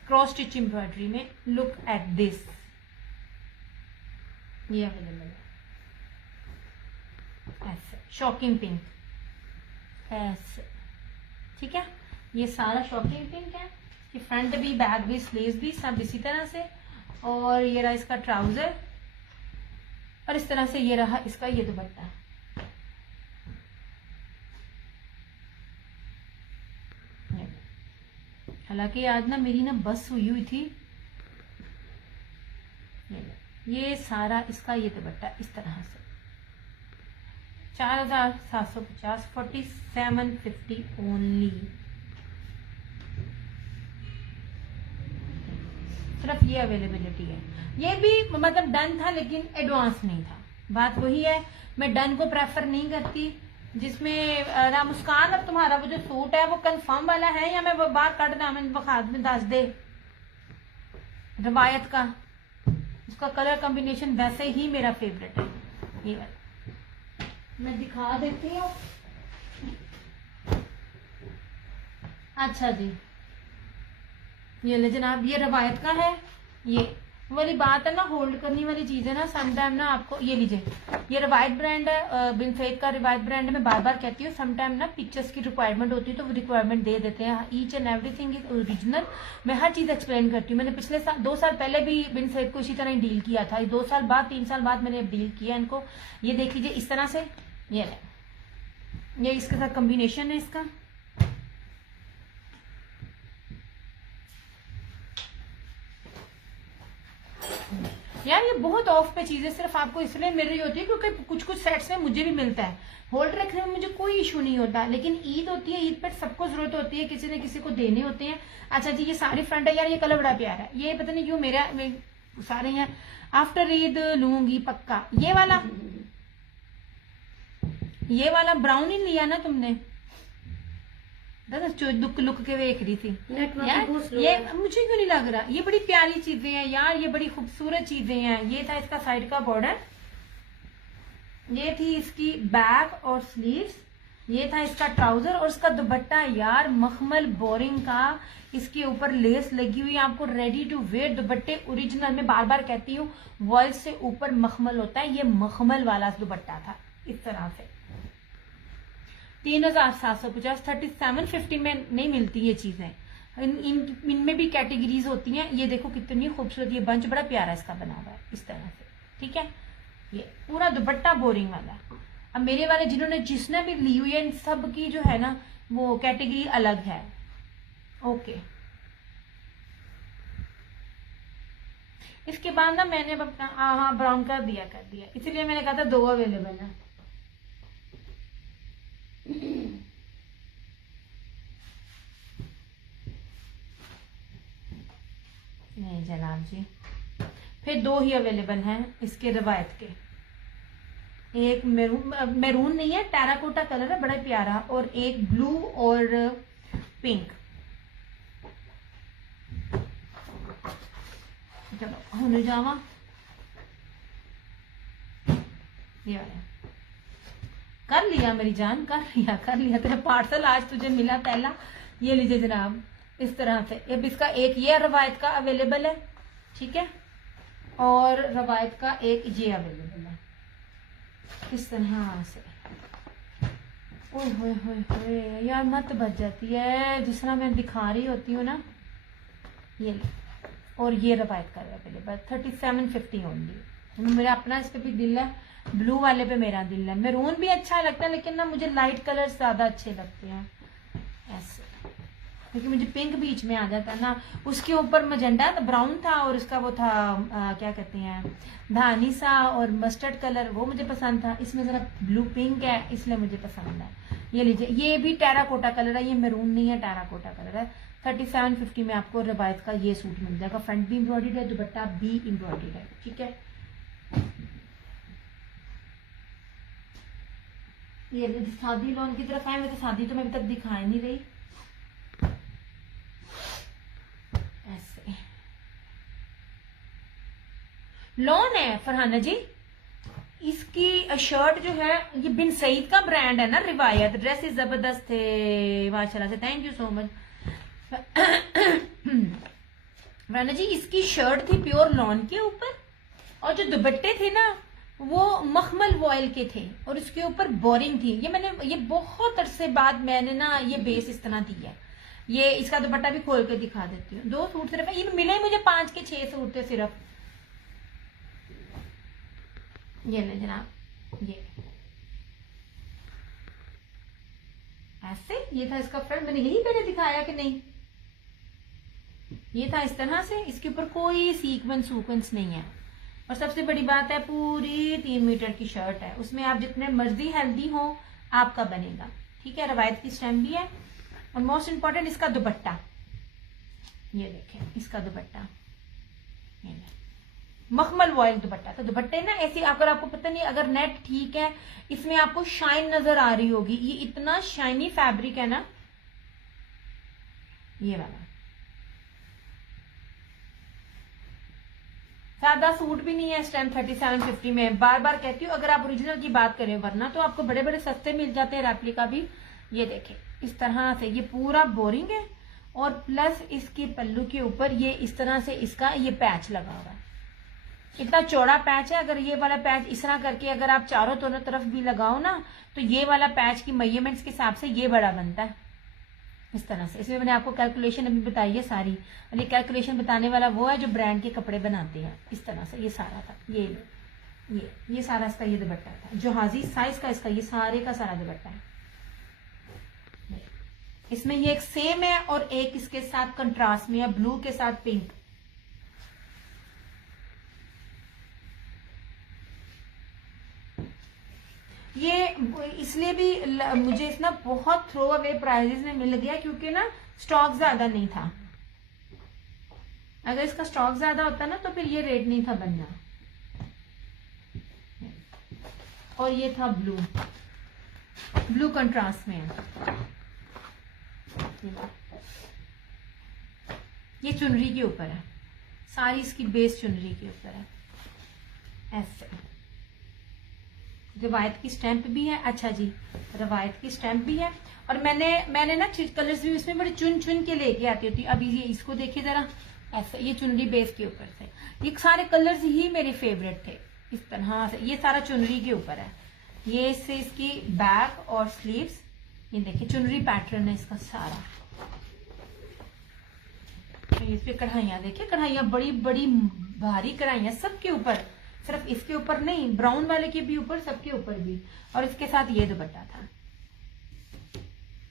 क्रॉस स्टिच एम्ब्रॉयडरी में। लुक एट दिस, ये अवेलेबल है ऐसे शॉकिंग पिंक ऐसे, ठीक है। ये सारा शॉकिंग पिंक है। ये फ्रंट भी, बैक भी, स्लीव्स भी सब इसी तरह से। और ये रहा इसका ट्राउजर और इस तरह से ये रहा इसका ये दुपट्टा। हालांकि आज ना मेरी ना बस हुई थी। ये सारा इसका ये दुपट्टा इस तरह से 4750, 4750 ओनली। सिर्फ ये अवेलेबिलिटी है। ये भी मतलब डन था लेकिन एडवांस नहीं था। बात वही है, मैं डन को प्रेफर नहीं करती। जिसमें ना मुस्कान, अब तुम्हारा वो जो सूट है वो कंफर्म वाला है या मैं वो बाहर कट दा, मैं बखा में दस दे रवायत का। उसका कलर कॉम्बिनेशन वैसे ही मेरा फेवरेट है। ये वाला मैं दिखा देती हूँ। अच्छा जी, ये ले जनाब, ये रवायत का है। ये वाली बात है ना, होल्ड करने वाली चीज है ना। समटाइम ना आपको ये लीजिए, ये रवायत ब्रांड है, बिन सैद का रवायत ब्रांड है। मैं बार बार कहती हूँ, समटाइम ना पिक्चर्स की रिक्वायरमेंट होती है तो वो रिक्वायरमेंट दे देते हैं। Each and everything is original. मैं हर चीज एक्सप्लेन करती हूँ। मैंने पिछले 2 साल पहले भी बिन सैद को इसी तरह ही डील किया था। 2 साल बाद, 3 साल बाद मैंने अब डील किया इनको। ये देख लीजिए इस तरह से, ये इसके साथ कॉम्बिनेशन है इसका। यार ये बहुत ऑफ पे चीजें सिर्फ आपको इसलिए मिल रही होती है क्योंकि कुछ कुछ सेट्स में मुझे भी मिलता है। होल्ड रखने में मुझे कोई इशू नहीं होता, लेकिन ईद होती है, ईद पर सबको जरूरत होती है, किसी न किसी को देने होते हैं। अच्छा जी, ये सारी फ्रंट है यार, ये कलर बड़ा प्यारा है। ये पता नहीं क्यों मेरे सारे हैं। आफ्टर ईद लूंगी पक्का। ये वाला ब्राउन ही लिया ना तुमने? दुख लुक के देख रही थी यार। ये मुझे क्यों नहीं लग रहा? ये बड़ी प्यारी चीजें हैं यार, ये बड़ी खूबसूरत चीजें हैं। ये था इसका साइड का बॉर्डर, ये थी इसकी बैक और स्लीव्स, ये था इसका ट्राउजर और इसका दुपट्टा यार मखमल बोरिंग का। इसके ऊपर लेस लगी हुई, आपको रेडी टू वेयर दुपट्टे ओरिजिनल। मैं बार बार कहती हूँ, वर्ल्ड से ऊपर मखमल होता है। ये मखमल वाला दुपट्टा था इस तरह से। 3750, 3750 में नहीं मिलती ये चीजें। इनमें भी कैटेगरीज होती हैं। ये देखो कितनी खूबसूरत, ये बंच बड़ा प्यारा इसका बना हुआ है इस तरह से, ठीक है। ये पूरा दुपट्टा बोरिंग वाला। अब मेरे वाले जिसने भी ली हुई है, इन सब की जो है ना वो कैटेगरी अलग है। ओके, इसके बाद ना मैंने अपना हाँ ब्राउन कर दिया, इसलिए मैंने कहा था 2 अवेलेबल है। नहीं जनाब जी, फिर 2 ही अवेलेबल हैं इसके रवायत के। एक मैरून नहीं है, टेराकोटा कलर है बड़ा प्यारा, और एक ब्लू और पिंक। चलो होने जावा। ये कर लिया मेरी जान, कर लिया तेरा पार्सल आज तुझे मिला पहला। ये लीजिए जनाब, इस तरह से। अब इसका एक ये रवायत का अवेलेबल है, ठीक है, और रवायत का एक ये अवेलेबल है इस तरह से। ओए होए होए होए यार, मत बच जाती है जिस तरह मैं दिखा रही होती हूँ ना। ये ले, और ये रवायत का अवेलेबल 3750 ओनली। मेरा अपना इस पे भी दिल है, ब्लू वाले पे मेरा दिल है। मैरून भी अच्छा लगता है, लेकिन ना मुझे लाइट कलर्स ज्यादा अच्छे लगते हैं ऐसे, क्योंकि मुझे पिंक बीच में आ जाता है ना। उसके ऊपर मजेंडा ब्राउन था, और उसका वो था क्या कहते हैं, धानी सा और मस्टर्ड कलर, वो मुझे पसंद था। इसमें जरा ब्लू पिंक है, इसलिए मुझे पसंद है। ये लीजिए, ये भी टेराकोटा कलर है, ये मैरून नहीं है, टेराकोटा कलर है। 3750 में आपको रवायत का ये सूट मिल जाएगा। फ्रंट भी एम्ब्रॉयडर्ड है, दुपट्टा भी एम्ब्रॉयडर्ड है, ठीक है। ये शादी लॉन की तरफ आए, वैसे शादी तो मैं अभी तक दिखा नहीं रही। ऐसे लॉन है फरहाना जी, इसकी शर्ट जो है ये बिन सईद का ब्रांड है ना, रिवायत। ड्रेसेस जबरदस्त थे माशाल्लाह से, thank you so much. Farhana ji, इसकी शर्ट थी प्योर लॉन के ऊपर, और जो दुपट्टे थे ना वो मखमल वॉयल के थे, और उसके ऊपर बोरिंग थी। ये बहुत अरसे बाद मैंने ना ये बेस इस तरह दी है। ये इसका दुपट्टा भी खोल के दिखा देती हूँ। 2 सूट सिर्फ ये मिले मुझे, 5 के 6 सूट थे सिर्फ। ये ले जनाब, ये ऐसे, ये था इसका फ्रंट। मैंने यही पहले दिखाया कि नहीं, ये था इस तरह से। इसके ऊपर कोई सीक्वेंस नहीं है, और सबसे बड़ी बात है पूरी 3 मीटर की शर्ट है। उसमें आप जितने मर्जी हेल्दी हो आपका बनेगा, ठीक है। रवायत की स्टैम्प भी है, और मोस्ट इंपॉर्टेंट इसका दुपट्टा। ये देखें इसका दुपट्टा, मखमल वॉयल दुपट्टा। तो दुपट्टे ना ऐसे, अगर आपको पता नहीं, अगर नेट ठीक है, इसमें आपको शाइन नजर आ रही होगी। ये इतना शाइनी फैब्रिक है ना, ये वाला सादा सूट भी नहीं है इस टाइम 3750 में। बार बार कहती हूँ, अगर आप ओरिजिनल की बात करें, वरना तो आपको बड़े बड़े सस्ते मिल जाते हैं रेप्लिका भी। ये देखें इस तरह से, ये पूरा बोरिंग है, और प्लस इसके पल्लू के ऊपर ये इस तरह से इसका ये पैच लगा हुआ है। इतना चौड़ा पैच है। अगर ये वाला पैच इस तरह करके अगर आप चारों तरफ भी लगाओ ना, तो ये वाला पैच की मेजरमेंट्स के हिसाब से ये बड़ा बनता है इस तरह से। इसमें मैंने आपको कैलकुलेशन अभी बताई है सारी, और ये कैलकुलेशन बताने वाला वो है जो ब्रांड के कपड़े बनाते हैं। इस तरह से ये सारा था, ये सारा इसका ये दुपट्टा था, जो हाजी साइज का इसका ये सारे का सारा दुपट्टा है। इसमें ये एक सेम है, और एक इसके साथ कंट्रास्ट में है, ब्लू के साथ पिंक। ये इसलिए भी मुझे इस ना बहुत थ्रो अवे प्राइजेस में मिल गया, क्योंकि ना स्टॉक ज्यादा नहीं था। अगर इसका स्टॉक ज्यादा होता ना तो फिर ये रेट नहीं था बनना। और ये था ब्लू कंट्रास्ट में है। ये चुनरी के ऊपर है, सारी इसकी बेस चुनरी के ऊपर है ऐसे। रवायत की स्टैंप भी है। अच्छा जी, रवायत की स्टैंप भी है। और मैंने ना कलर्स भी इसमें बड़े चुन के लेके आती होती। अब ये इसको देखिए जरा, ऐसा ये चुनरी बेस के ऊपर से, ये सारे कलर्स ही मेरे फेवरेट थे इस तरह से। ये सारा चुनरी के ऊपर है। ये इससे इसकी बैक और स्लीव्स, ये देखिए चुनरी पैटर्न है इसका सारा। इस पे कढ़ाइयां देखिए, कढ़ाइयां बड़ी बड़ी भारी कढ़ाइयां सबके ऊपर, सिर्फ इसके ऊपर नहीं, ब्राउन वाले के भी ऊपर, सबके ऊपर भी। और इसके साथ ये दुपट्टा था,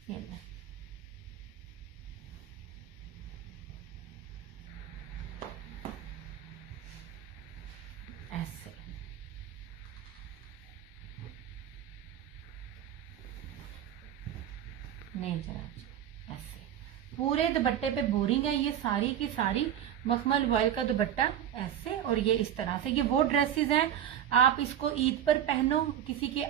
ये ऐसे। नहीं जरा ऐसे पूरे दुपट्टे पे बोरिंग है। ये सारी की सारी मखमल वॉयल का दुपट्टा ऐसे, और ये इस तरह से। ये वो ड्रेसेस हैं, आप इसको ईद पर पहनो, किसी के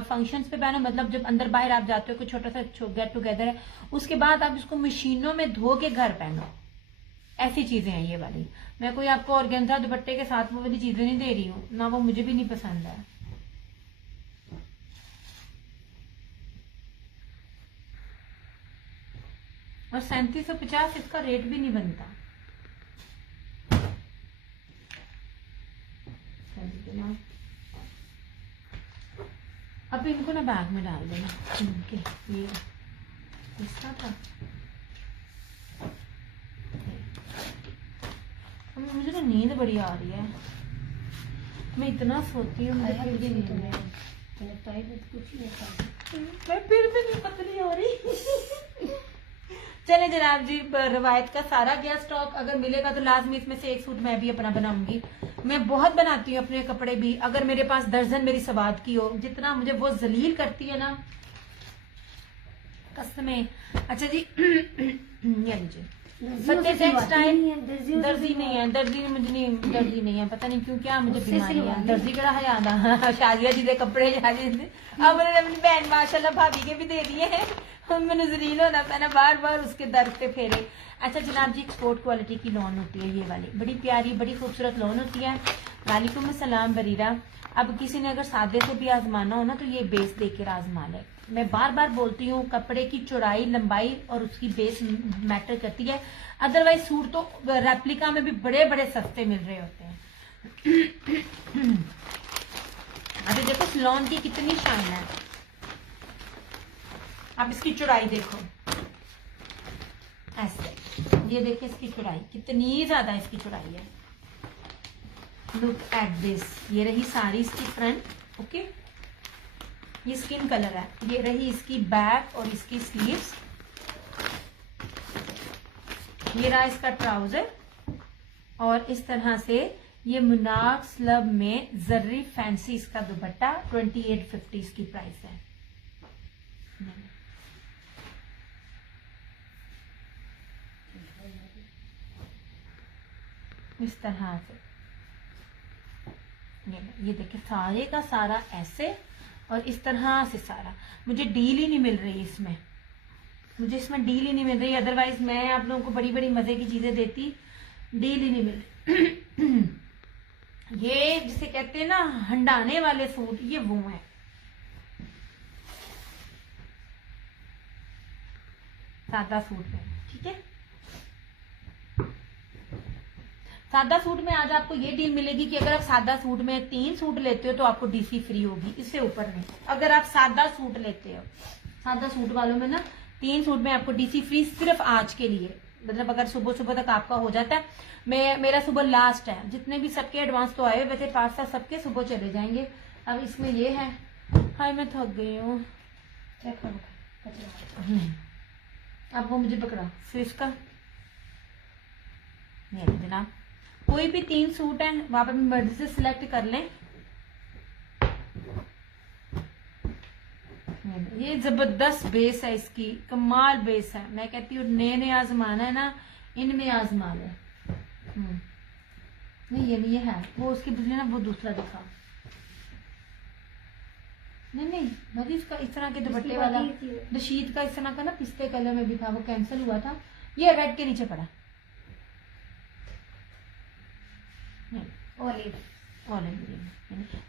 फंक्शंस पे पहनो, मतलब जब अंदर बाहर आप जाते हो, कोई छोटा सा गेट टुगेदर है, उसके बाद आप इसको मशीनों में धो के घर पहनो। ऐसी चीजें हैं ये वाली। मैं कोई आपको ऑर्गेन्जा दुपट्टे के साथ वो वाली चीजें नहीं दे रही हूँ ना, वो मुझे भी नहीं पसंद है। और 3750 इसका रेट भी नहीं बनता। अब इनको ना बैग में डाल देना इनके, ये इसका था। मुझे ना नींद बड़ी आ रही है, मैं इतना सोती हूँ, मुझे फिर भी नींद नहीं, मैं फिर भी नहीं पतली हो रही। चले जनाब जी, रवायत का सारा गया स्टॉक। अगर मिलेगा तो लाजमी इसमें से एक सूट मैं भी अपना बनाऊंगी। मैं बहुत बनाती हूँ अपने कपड़े भी, अगर मेरे पास दर्जन मेरी सवाद की हो, जितना मुझे वो जलील करती है ना कसमें। अच्छा जी ये लीजिए, सत्य टेक्सटाइल। दर्जी नहीं है, दर्जी मुझे नहीं, दर्जी नहीं है, पता नहीं क्यों, क्या मुझे बीमारी है। दर्जी कड़ा है याद शाजिया जी दे कपड़े अब मैंने अपनी बहन माशाल्लाह भाभी के भी दे दिए हैं, मैंने जलील होना पैना बार बार उसके दर पे फेरे। अच्छा जनाब जी, एक्सपोर्ट क्वालिटी की लॉन होती है ये वाली, बड़ी प्यारी बड़ी खूबसूरत लॉन होती है। वालेकुम अस्सलाम बरीरा। अब किसी ने अगर सादे से भी आजमाना हो ना तो ये बेस देकर आजमा ले। मैं बार बार बोलती हूँ, कपड़े की चौड़ाई लंबाई और उसकी बेस मैटर करती है, अदरवाइज सूट तो रेप्लिका में भी बड़े बड़े सस्ते मिल रहे होते हैं। अरे देखो इस लॉन की कितनी शाइन है, अब इसकी चौड़ाई देखो ऐसे, ये देखिए इसकी चौड़ाई कितनी ज्यादा इसकी चौड़ाई है। लुक एट दिस, ये रही सारी इसकी फ्रंट, ओके, ये स्किन कलर है, ये रही इसकी बैक और इसकी स्लीव्स, ये रहा इसका ट्राउजर, और इस तरह से ये मुनाक स्लब में जर्री फैंसी इसका दुपट्टा। 2850 इसकी प्राइस है। इस तरह से ये देखिए सारे का सारा ऐसे, और इस तरह से सारा। मुझे डील ही नहीं मिल रही इसमें, मुझे इसमें डील ही नहीं मिल रही, अदरवाइज मैं आप लोगों को बड़ी बड़ी मजे की चीजें देती, डील ही नहीं मिल रही। ये जिसे कहते हैं ना हंडाने वाले सूट, ये वो है। सादा सूट में, ठीक है, सादा सूट में आज आपको ये डील मिलेगी कि अगर आप सादा सूट में 3 सूट लेते हो तो आपको डीसी फ्री होगी, इससे ऊपर नहीं। अगर आप सादा सूट लेते हो, सादा सूट वालों में ना 3 सूट में आपको डीसी फ्री, सिर्फ आज के लिए। मतलब अगर सुबह सुबह तक आपका हो जाता है, मेरा सुबह लास्ट है, जितने भी सबके एडवांस तो आए, वैसे 5-7 सबके सुबह चले जाएंगे। अब इसमें ये है, हाय मैं थक गई हूँ, अब वो मुझे पकड़ा स्विच का। जनाब कोई भी 3 सूट है वहां पर मर्जी से सिलेक्ट कर लें। ये जबरदस्त बेस है इसकी, कमाल बेस है। मैं कहती हूँ नए नए आजमाना है ना, इनमें आजमा ले। नहीं ये नहीं, ये है वो, उसके बदले ना वो दूसरा दिखा। नहीं मरी इसका इस तरह के दुपट्टे वाला रशीद का, इस तरह का ना पिस्ते कलर में भी था, वो कैंसिल हुआ था। ये रेड के नीचे पड़ा,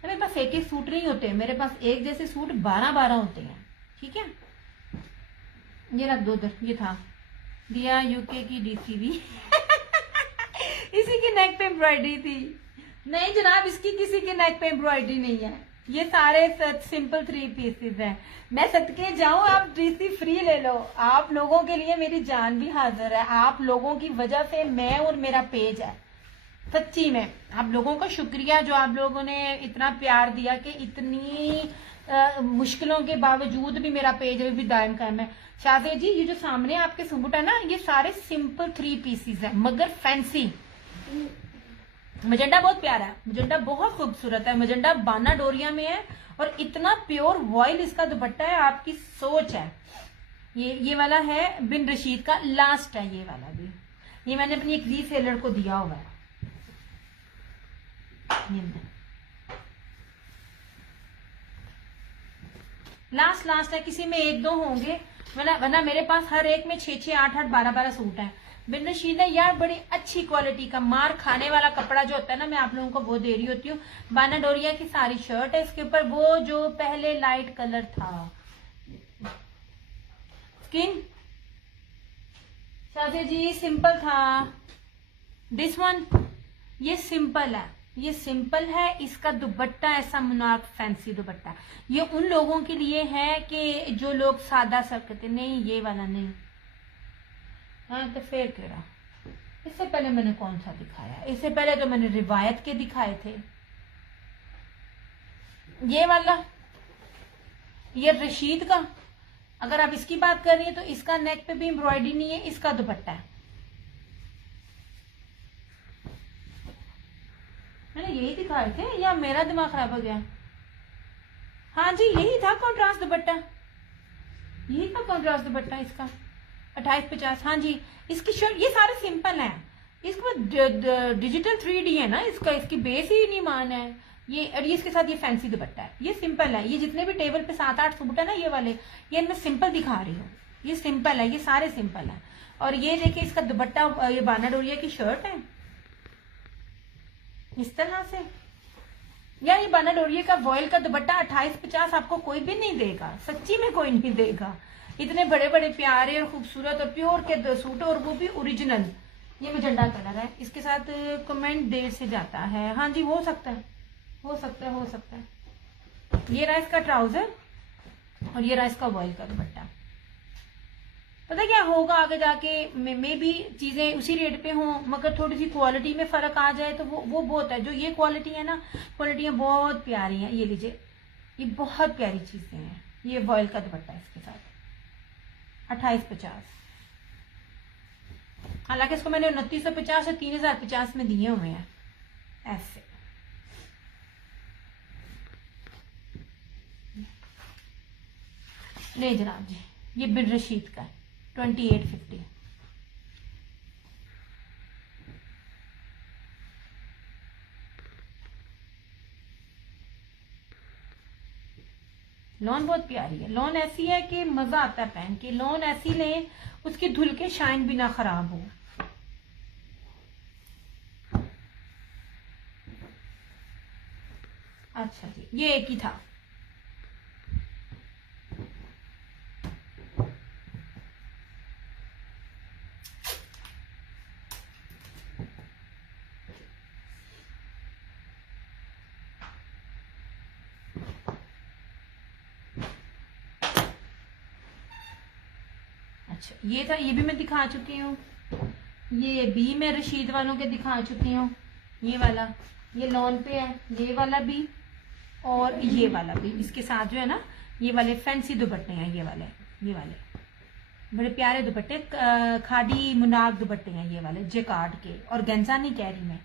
मेरे पास एक सूट नहीं होते, मेरे पास एक जैसे सूट 12 होते हैं, ठीक है। ये रख दो उधर, ये था दिया यूके की डीसीवी इसी की नेक पे एम्ब्रॉयडरी थी। नहीं जनाब, इसकी किसी के नेक पे एम्ब्रॉयडरी नहीं है, ये सारे सिंपल 3 पीसेस हैं। मैं सदके जाऊं, आप डीसी फ्री ले लो, आप लोगों के लिए मेरी जान भी हाजिर है। आप लोगों की वजह से मैं और मेरा पेज है, सच्ची में आप लोगों का शुक्रिया जो आप लोगों ने इतना प्यार दिया कि इतनी मुश्किलों के बावजूद भी मेरा पेज भी दायम कायम है। शादी जी, ये जो सामने आपके सूट है ना, ये सारे सिंपल 3 पीसेस है मगर फैंसी। मजेंडा बहुत प्यारा है, मजेंडा बहुत खूबसूरत है, मजेंडा बाना डोरिया में है और इतना प्योर वॉइल इसका दुपट्टा है, आपकी सोच है। ये वाला है बिन रशीद का, लास्ट है ये वाला भी, ये मैंने अपनी एक रीसेलर को दिया हुआ है। लास्ट है, किसी में 1-2 होंगे, वरना मेरे पास हर एक में 6-6, 8-8, 12-12 सूट हैं। बिन रशीद है यार, बड़ी अच्छी क्वालिटी का, मार खाने वाला कपड़ा जो होता है ना, मैं आप लोगों को वो दे रही होती हूँ। बाना डोरिया की सारी शर्ट है, इसके ऊपर वो जो पहले लाइट कलर था, स्किन शादी जी सिंपल था। दिस वन ये सिंपल है, ये सिंपल है। इसका दुपट्टा ऐसा मुनाक फैंसी दुपट्टा, ये उन लोगों के लिए है कि जो लोग सादा सब कहते नहीं, ये वाला नहीं। हाँ तो फिर कह इससे पहले मैंने कौन सा दिखाया? इससे पहले तो मैंने रिवायत के दिखाए थे। ये वाला, ये रशीद का, अगर आप इसकी बात कर रही हैं तो इसका नेक पे भी एम्ब्रॉयडरी नहीं है, इसका दुपट्टा है। मैंने यही दिखाए थे या मेरा दिमाग खराब हो गया? हाँ जी यही था कॉन्ट्रास्ट दुपट्टा, यही था कॉन्ट्रास्ट दुपट्टा इसका 2850। हाँ जी इसकी शर्ट, ये सारे सिंपल हैं। इसके बाद डिजिटल 3D है ना इसका, इसकी बेस ही नहीं मान है ये। और ये इसके साथ ये फैंसी दुपट्टा है, ये सिंपल है। ये जितने भी टेबल पे 7-8 सूट है ना ये वाले, ये मैं सिंपल दिखा रही हूँ। ये सिंपल है, ये सारे सिंपल है। और ये देखिए इसका दुपट्टा, ये बाना डोरिया की शर्ट है इस तरह से। यार ये बाना डोरिया का वॉयल का दुपट्टा 2850 आपको कोई भी नहीं देगा, सच्ची में कोई नहीं देगा। इतने बड़े बड़े प्यारे और खूबसूरत और प्योर के सूट, और वो भी ओरिजिनल। ये मजेंडा कलर है, इसके साथ कमेंट देर से जाता है। हाँ जी हो सकता है, हो सकता है, हो सकता है। ये रहा इसका ट्राउजर और ये रहा इसका वॉयल का दुपट्टा। पता क्या होगा आगे जाके, मे भी चीजें उसी रेट पे हों मगर थोड़ी सी क्वालिटी में फर्क आ जाए तो वो बहुत है। जो ये क्वालिटी है ना, क्वालिटियां बहुत प्यारी हैं। ये लीजिए, ये बहुत प्यारी चीजें हैं। ये वॉयल का दुपट्टा इसके साथ 2850। हालांकि इसको मैंने 2950 और 3050 में दिए हुए हैं ऐसे। नहीं जनाब जी, ये बिन रशीद का है 2850। लॉन बहुत प्यारी है। लॉन ऐसी है कि मजा आता है पहन के। लॉन ऐसी लें उसकी धुल के शाइन भी ना खराब हो। अच्छा जी ये एक ही था। अच्छा ये था, ये भी मैं दिखा चुकी हूँ। ये भी मैं रशीद वालों के दिखा चुकी हूँ। ये वाला, ये लॉन पे है, ये वाला भी और ये वाला भी। इसके साथ जो है ना ये वाले फैंसी दुपट्टे हैं, ये वाले बड़े प्यारे दुपट्टे, खादी मुनाक दुपट्टे हैं ये वाले, जेकार्ड के। और गेंजा नहीं कह रही मैं,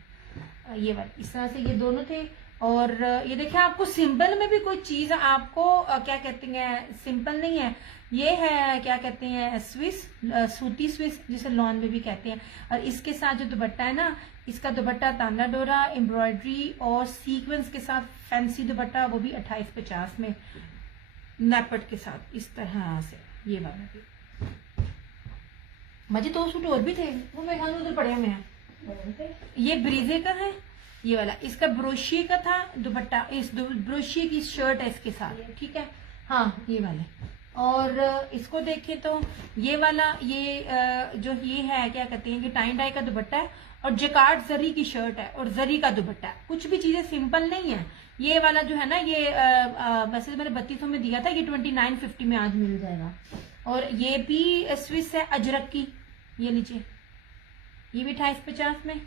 ये वाले इस तरह से ये दोनों थे। और ये देखिए आपको सिंपल में भी कोई चीज आपको क्या कहते हैं, सिंपल नहीं है ये, है क्या कहते हैं स्विस, सूती स्विस जिसे लॉन में भी कहते हैं। और इसके साथ जो दुपट्टा है ना, इसका दुपट्टा ताना डोरा एम्ब्रॉयडरी और सीक्वेंस के साथ फैंसी दुपट्टा, वो भी 2850 में नेपट के साथ इस तरह से। ये वाला भी मुझे 2 सूट और भी थे, वो मेरे ख्याल उधर पड़े हुए हैं। ये ब्रीजे का है ये वाला, इसका ब्रोशिये का था दुपट्टा, इस ब्रोशिये की शर्ट है इसके साथ, ठीक है। हाँ ये वाले। और इसको देखें तो ये वाला, ये जो ये है क्या कहते हैं कि टाई डाई का दुपट्टा है और जैकार्ड जरी की शर्ट है और जरी का दुपट्टा है। कुछ भी चीजें सिंपल नहीं है। ये वाला जो है ना ये वैसे मैंने 3200 में दिया था, ये 2950 में आज मिल जाएगा। और ये भी स्विस है अजरक की, ये लीजिए, ये भी 2850 में।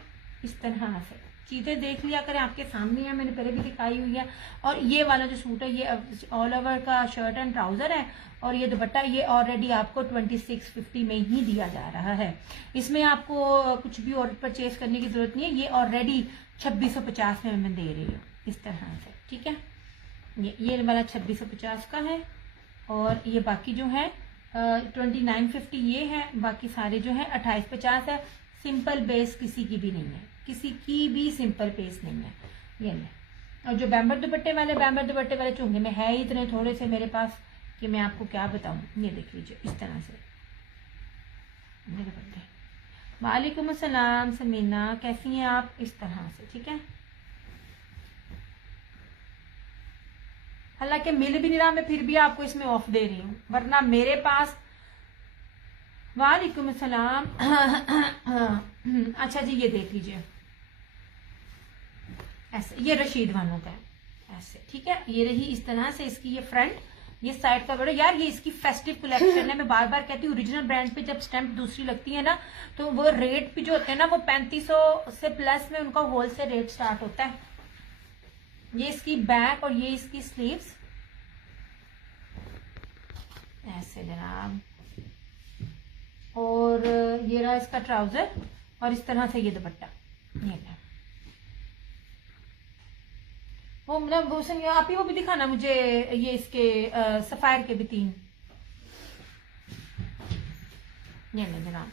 इस तरह से चीजें देख लिया करें, आपके सामने है, मैंने पहले भी दिखाई हुई है। और ये वाला जो सूट है ये ऑल ओवर का शर्ट एंड ट्राउजर है और ये दुपट्टा, ये ऑलरेडी आपको 2650 में ही दिया जा रहा है। इसमें आपको कुछ भी और परचेज करने की जरूरत नहीं है, ये ऑलरेडी 2650 में मैं दे रही हूँ इस तरह से, ठीक है। ये वाला 2650 का है और ये बाकी जो है 2950 ये है, बाकी सारे जो है 2850 है। सिंपल बेस किसी की भी नहीं है, किसी की भी सिंपल बेस नहीं है ये ले। और जो बैम्बर दुपट्टे वाले चुंगे में है इतने थोड़े से मेरे पास कि मैं आपको क्या बताऊं। ये देख लीजिए इस तरह से मेरे बच्चे। वालेकुम अस्सलाम समीना, कैसी हैं आप? इस तरह से, ठीक है। हालांकि मिल भी नहीं रहा, मैं फिर भी आपको इसमें ऑफ दे रही हूँ, वरना मेरे पास वालेकुम अस्सलाम। अच्छा जी, ये देख लीजिए ऐसे, ये रशीद वालों का है ऐसे, ठीक है। ये रही इस तरह से इसकी ये फ्रंट, ये साइड का बड़ा। यार ये इसकी फेस्टिव कलेक्शन है। मैं बार बार कहती हूँ ओरिजिनल ब्रांड पे जब स्टैंप दूसरी लगती है ना, तो वो रेट भी जो होते हैं ना, वो 3500 से प्लस में उनका होलसेल रेट स्टार्ट होता है। ये इसकी बैक और ये इसकी स्लीव्स ऐसे जनाब, और ये रहा इसका ट्राउजर, और इस तरह से ये दुपट्टा। ये वो मतलब वो सुनिए, आप ही वो भी दिखाना मुझे, ये इसके सफायर के भी 3। ये ले जनाब,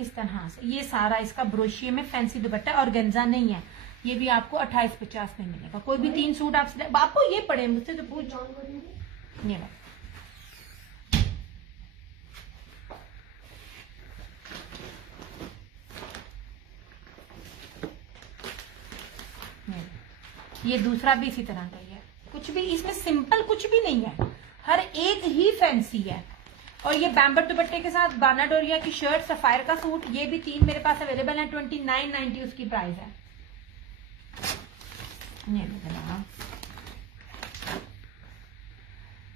इस तरह से ये सारा इसका ब्रोशिये में फैंसी दुपट्टा, और गेंजा नहीं है। ये भी आपको 2850 में मिलेगा। कोई भी 3 सूट आपसे, आपको ये पड़े मुझसे तो पूछ। ये लो, ये दूसरा भी इसी तरह का ही है। कुछ भी इसमें सिंपल कुछ भी नहीं है, हर एक ही फैंसी है। और ये बैम्बर दुपट्टे के साथ बाना डोरिया की शर्ट, सफायर का सूट, ये भी 3 मेरे पास अवेलेबल है। 2990 उसकी प्राइस है।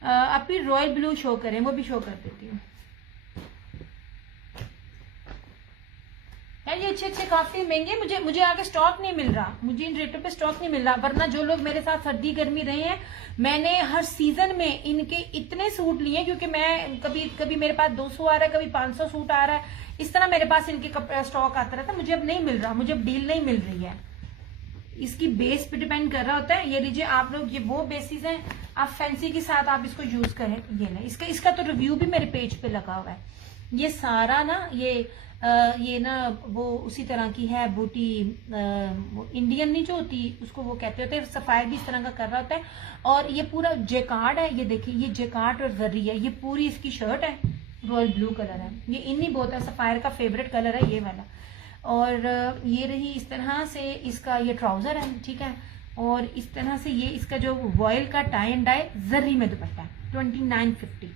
आप भी रॉयल ब्लू शो करें, वो भी शो कर देती हूँ। यार ये अच्छे काफी महंगे, मुझे आगे स्टॉक नहीं मिल रहा, मुझे इन रेटों पे स्टॉक नहीं मिल रहा। वरना जो लोग मेरे साथ सर्दी गर्मी रहे हैं, मैंने हर सीजन में इनके इतने सूट लिए, क्योंकि मैं कभी मेरे पास 200 आ रहा है, कभी 500 सूट आ रहा है, इस तरह मेरे पास इनके स्टॉक आता रहता है। मुझे अब नहीं मिल रहा, मुझे अब डील नहीं मिल रही है। इसकी बेस पे डिपेंड कर रहा होता है। ये लीजिए आप लोग, ये वो बेसिस हैं, आप फैंसी के साथ आप इसको यूज करें। ये ना इसका तो रिव्यू भी मेरे पेज पे लगा हुआ है। ये सारा ना ये ना वो उसी तरह की है बूटी, वो इंडियन नहीं जो होती उसको वो कहते होते हैं। सफायर भी इस तरह का कर रहा होता है। और ये पूरा जेकार्ड है, ये देखिए ये जेकार्ड और जरी है। ये पूरी इसकी शर्ट है, रॉयल ब्लू कलर है। ये इन्हीं बहुत है, सफायर का फेवरेट कलर है ये वाला। और ये रही इस तरह से इसका ये ट्राउजर है, ठीक है। और इस तरह से ये इसका जो वॉयल का टाई एंड डाई जरी में दुपट्टा है, 2950।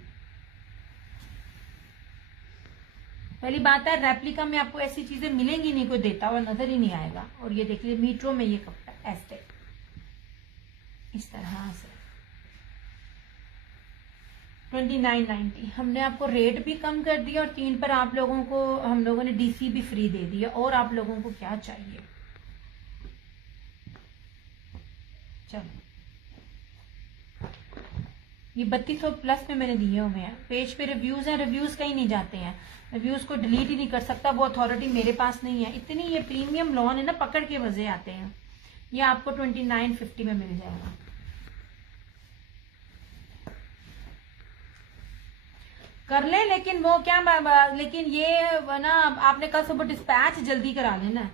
पहली बात है, रेप्लिका में आपको ऐसी चीजें मिलेंगी नहीं, कोई देता हुआ नजर ही नहीं आएगा। और ये देख लीजिए मीटरों में ये कपड़ा ऐसे इस तरह से 2990। हमने आपको रेट भी कम कर दिया, और 3 पर आप लोगों को हम लोगों ने डीसी भी फ्री दे दिया। और आप लोगों को क्या चाहिए? चलो, ये 3200 प्लस में मैंने दिए हुए हैं। पेज पे रिव्यूज हैं, रिव्यूज कहीं नहीं जाते हैं, रिव्यूज को डिलीट ही नहीं कर सकता, वो अथॉरिटी मेरे पास नहीं है। इतनी ये प्रीमियम लॉन है ना, पकड़ के मजे आते हैं। ये आपको 2950 में मिल जाएगा। कर ले, लेकिन वो क्या, लेकिन ये ना आपने कल सुबह डिस्पैच जल्दी करा लेना।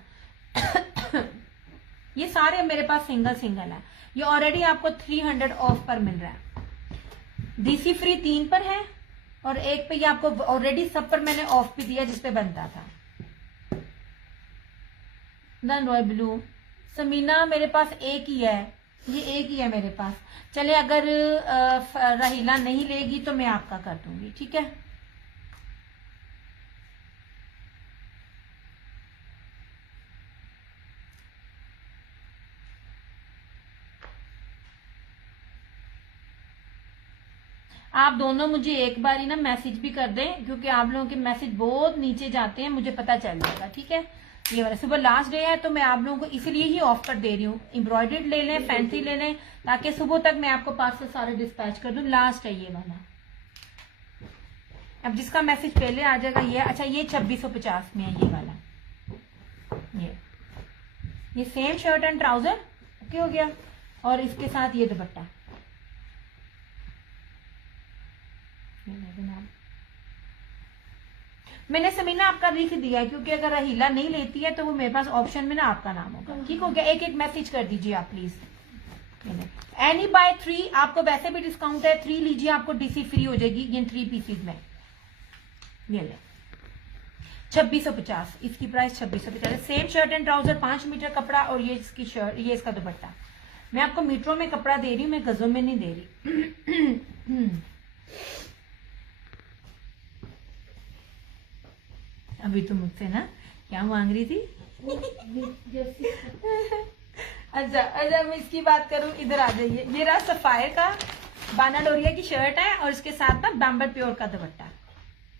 ये सारे मेरे पास सिंगल है। ये ऑलरेडी आपको 300 ऑफ पर मिल रहा है। डीसी फ्री 3 पर है, और एक पे ये आपको ऑलरेडी सब पर मैंने ऑफ भी दिया जिसपे बनता था। देन रॉयल ब्लू समीना मेरे पास एक ही है, ये एक ही है मेरे पास। चले, अगर रहीला नहीं लेगी तो मैं आपका कर दूंगी, ठीक है। आप दोनों मुझे एक बार ही ना मैसेज भी कर दें, क्योंकि आप लोगों के मैसेज बहुत नीचे जाते हैं, मुझे पता चल जाएगा, ठीक है। ये वाला सुबह लास्ट डे है, तो मैं आप लोगों को इसलिए ही ऑफ कर दे रही हूँ। एम्ब्रॉयडर्ड ले लें, फैंसी ले लें, ताकि सुबह तक मैं आपको पार्सल सारे डिस्पैच कर दूं। लास्ट है ये वाला। अब जिसका मैसेज पहले आ जाएगा ये, अच्छा ये 2650 में है ये वाला। ये same shirt and trouser okay हो गया, और इसके साथ ये दुपट्टा। मैंने समीना आपका लिख दिया है, क्योंकि अगर रहीला नहीं लेती है तो वो मेरे पास ऑप्शन में ना आपका नाम होगा, ठीक हो गया। एक मैसेज कर दीजिए आप प्लीज। एनी बाय 3 आपको वैसे भी डिस्काउंट है, 3 लीजिए आपको डीसी फ्री हो जाएगी इन 3 पीसीज में। ये ले 2650, इसकी price 2650। Same shirt and trouser 5 metre कपड़ा, और ये इसकी शर्ट, ये इसका दुपट्टा। मैं आपको मीटरों में कपड़ा दे रही हूँ, मैं गजों में नहीं दे रही। अभी तुम मुझसे ना क्या मांग रही थी? अच्छा अच्छा, मैं इसकी बात करूं, इधर आ जाइए। ये रहा सफायर का बाना डोरिया की शर्ट है और इसके साथ ना बैम्बर प्योर का दुपट्टा।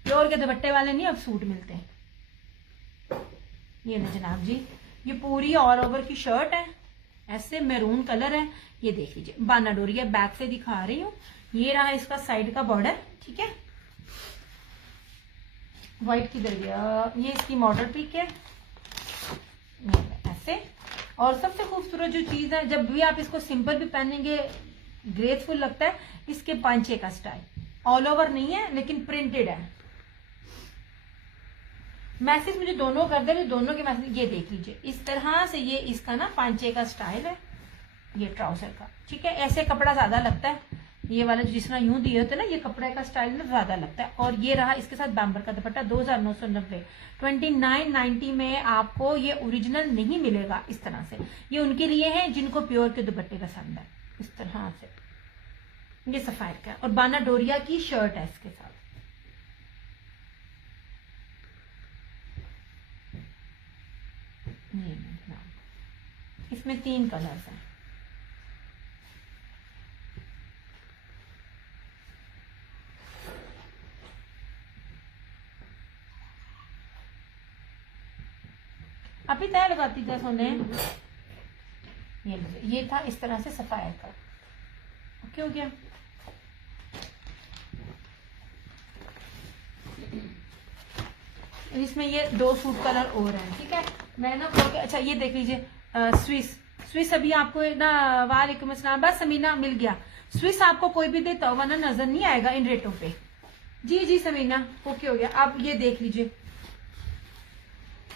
प्योर के दुपट्टे वाले नहीं अब सूट मिलते हैं। ये ले जनाब जी, ये पूरी ऑल ओवर की शर्ट है, ऐसे मैरून कलर है। ये देख लीजिए, बाना डोरिया बैक से दिखा रही हूँ। ये रहा इसका साइड का बॉर्डर, ठीक है। व्हाइट किधर गया? ये इसकी मॉडल पिक है ऐसे। और सबसे खूबसूरत जो चीज है, जब भी आप इसको सिंपल भी पहनेंगे ग्रेसफुल लगता है, इसके पांचे का स्टाइल ऑल ओवर नहीं है लेकिन प्रिंटेड है। मैसेज मुझे दोनों कर दे, दोनों के मैसेज। ये देख लीजिए, इस तरह से ये इसका ना पांचे का स्टाइल है, ये ट्राउजर का, ठीक है। ऐसे कपड़ा ज्यादा लगता है, ये वाला जिस तरह यूं दिए होते ना, ये कपड़े का स्टाइल में ज्यादा लगता है। और ये रहा इसके साथ बैम्बर का दुपट्टा 2990, 2990 में आपको ये ओरिजिनल नहीं मिलेगा इस तरह से। ये उनके लिए है जिनको प्योर के दुपट्टे पसंद है, इस तरह से। ये सफायर का और बाना डोरिया की शर्ट है इसके साथ। इसमें 3 कलर्स हैं। अभी तय लगाती थी सोने। ये था इस तरह से सफायर का, ओके हो गया। इसमें ये 2 सूट कलर और हैं, ठीक है। मैं ना अच्छा ये देख लीजिए, स्विस अभी आपको ना, वालेकुम अस्सलाम, बस समीना मिल गया। स्विस आपको कोई भी देता हुआ ना नजर नहीं आएगा इन रेटों पे। जी जी समीना, ओके हो गया। आप ये देख लीजिए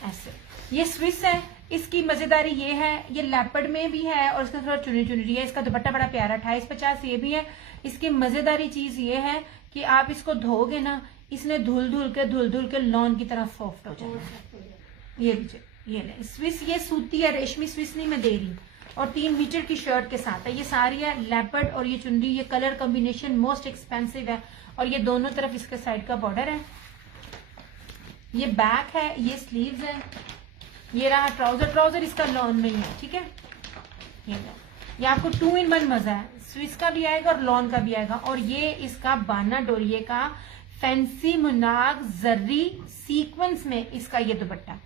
ऐसे, ये स्विस है। इसकी मजेदारी ये है, ये लेपर्ड में भी है और इसका थोड़ा चुनी चुनी है। इसका दुपट्टा बड़ा प्यारा 2850 ये भी है। इसकी मजेदारी चीज ये है कि आप इसको धोगे ना, इसने धुल धुल के लॉन की तरह सॉफ्ट हो जाएगा। ये लीजिए, ये ले स्विस, ये सूती है, रेशमी स्विस नहीं मैं दे रही। और 3 मीटर की शर्ट के साथ है। ये सारी है लेपर्ड और ये चुनरी, ये कलर कॉम्बिनेशन मोस्ट एक्सपेंसिव है। और ये दोनों तरफ इसके साइड का बॉर्डर है। ये बैक है, ये स्लीव्स है। ये रहा ट्राउजर इसका लॉन में ही है, ठीक है। ये आपको 2 in 1 मजा है, स्विस का भी आएगा और लॉन का भी आएगा। और ये इसका बाना डोरिये का फैंसी मुनाग जर्री सीक्वेंस में इसका ये दुपट्टा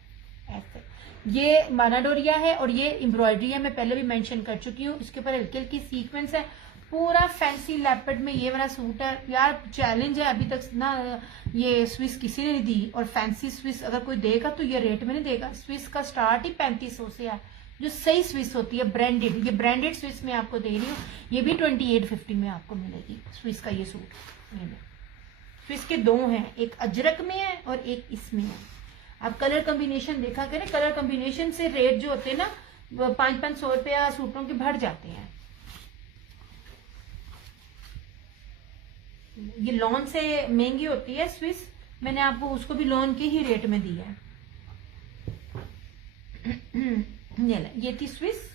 ऐसे। ये बाना डोरिया है और ये एम्ब्रॉयडरी है, मैं पहले भी मेंशन कर चुकी हूँ। इसके ऊपर हल्की हल्की सीक्वेंस है, पूरा फैंसी लेपर्ड में ये वाला सूट है। यार चैलेंज है, अभी तक ना ये स्विस किसी ने नहीं दी। और फैंसी स्विस अगर कोई देगा तो ये रेट में नहीं देगा। स्विस का स्टार्ट ही 3500 से है, जो सही स्विस होती है ब्रांडेड। ये ब्रांडेड स्विस में आपको दे रही हूँ। ये भी 2850 में आपको मिलेगी स्विस का ये सूट। स्विस के 2 हैं, एक अजरक में है और एक इसमें है। आप कलर कॉम्बिनेशन देखा करें, कलर कॉम्बिनेशन से रेट जो होते हैं ना 500-500 रुपया सूटों के बढ़ जाते हैं। ये लॉन से महंगी होती है स्विस, मैंने आपको उसको भी लॉन के ही रेट में दिया है। ये थी स्विस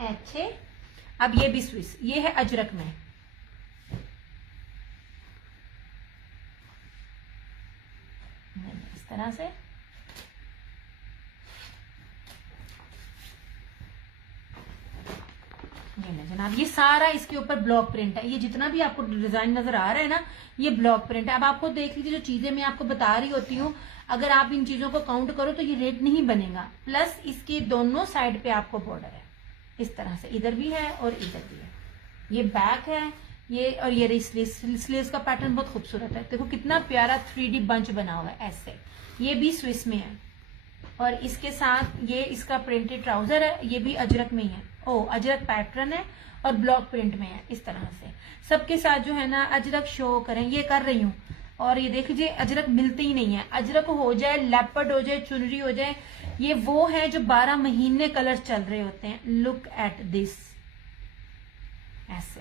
अच्छे। अब ये भी स्विस, ये है अजरक में। इस तरह से जनाब, ये सारा इसके ऊपर ब्लॉक प्रिंट है। ये जितना भी आपको डिजाइन नजर आ रहा है ना, ये ब्लॉक प्रिंट है। अब आपको देख लीजिए, जो चीजें मैं आपको बता रही होती हूँ, अगर आप इन चीजों को काउंट करो तो ये रेट नहीं बनेगा। प्लस इसके दोनों साइड पे आपको बॉर्डर है इस तरह से, इधर भी है और इधर भी है। ये बैक है ये, और ये स्लीव्स का पैटर्न बहुत खूबसूरत है। देखो कितना प्यारा 3D बंच बना हुआ है ऐसे। ये भी स्विस में है और इसके साथ ये इसका प्रिंटेड ट्राउजर है, ये भी अजरक में ही है। अजरक पैटर्न है और ब्लॉक प्रिंट में है इस तरह से। सबके साथ जो है ना अजरक शो करें, ये कर रही हूँ। और ये देख लीजिए, अजरक मिलते ही नहीं है। अजरक हो जाए, लेपर्ड हो जाए, चुनरी हो जाए, ये वो है जो 12 महीने कलर चल रहे होते हैं। लुक एट दिस ऐसे।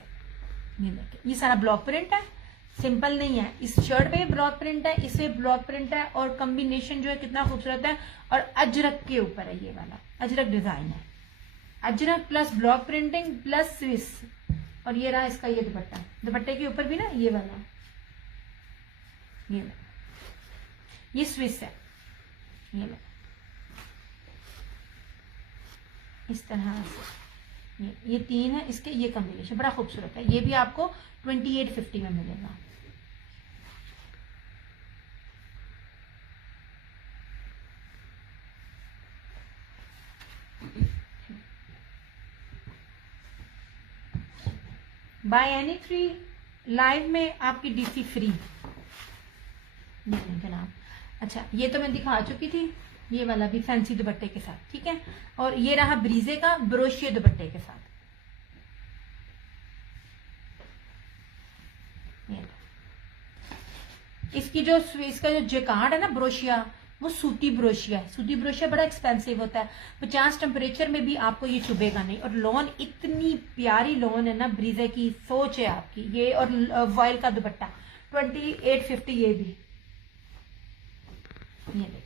ये देखिए, ये सारा ब्लॉक प्रिंट है, सिंपल नहीं है। इस शर्ट पे ब्लॉक प्रिंट है, इसमें ब्लॉक प्रिंट है और कॉम्बिनेशन जो है कितना खूबसूरत है। और अजरक के ऊपर है, ये वाला अजरक डिजाइन है। Ajrak plus block printing plus Swiss. और ये रहा इसका ये दुपट्टा, दुपट्टे के ऊपर भी ना ये वाला, ये स्विस है, ये लो इस तरह से, ये 3 है इसके, ये कॉम्बिनेशन बड़ा खूबसूरत है। ये भी आपको 2850 में मिलेगा। बाय एनी 3 लाइव में आपकी डीसी फ्री जनाब। अच्छा, ये तो मैं दिखा चुकी थी, ये वाला भी फैंसी दुपट्टे के साथ, ठीक है। और ये रहा ब्रीजे का ब्रोशिया दुपट्टे के साथ, ये इसकी जो इसका जो जेकार्ड है ना ब्रोशिया, वो सूती ब्रोशिया है। सूती ब्रोशिया बड़ा एक्सपेंसिव होता है, 50 टेम्परेचर में भी आपको ये चुभेगा नहीं। और लॉन इतनी प्यारी लॉन है ना ब्रीजे की, सोच है आपकी ये। और वॉयल का दुपट्टा 2850, ये भी, ये देखिए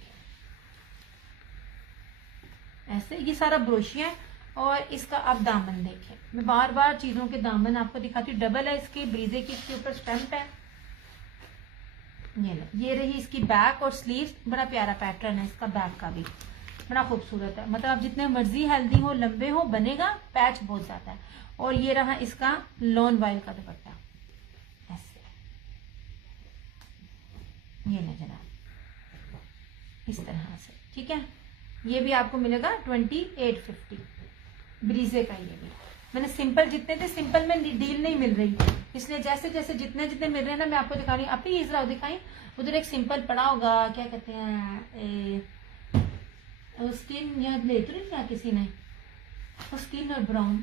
ऐसे, ये सारा ब्रोशिया है। और इसका आप दामन देखिए, मैं बार बार चीजों के दामन आपको दिखाती हूँ। डबल है इसके ब्रीजे की, इसके ऊपर स्टैम्प है। ये रही इसकी बैक और स्लीव्स, बड़ा प्यारा पैटर्न है इसका, बैक का भी बड़ा खूबसूरत है। मतलब आप जितने मर्जी हेल्दी हो, लंबे हो, बनेगा, पैच बहुत ज्यादा है। और ये रहा इसका लॉन वाइल का दुपट्टा, ऐसे, ये ले जनाब इस तरह से, ठीक है। ये भी आपको मिलेगा 2850 ब्रीजे का। ये भी मैंने सिंपल जितने थे, सिंपल में डील नहीं मिल रही, इसलिए जैसे जैसे जितने जितने मिल रहे हैं ना मैं आपको दिखा रही हूँ। अपनी इजरा दिखाई, उधर एक सिंपल पड़ा होगा, क्या कहते हैं स्किन, या ले तो नहीं क्या किसी ने, स्किन और ब्राउन,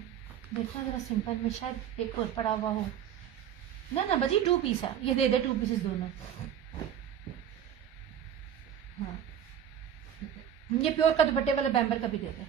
देखो जरा सिंपल में शायद एक और पड़ा हुआ हो ना। ना बजी 2 पीस है, ये दे दे 2 पीसेस दोनों। हाँ, ये प्योर का दुपट्टे वाला बैम्बर का भी दे दे।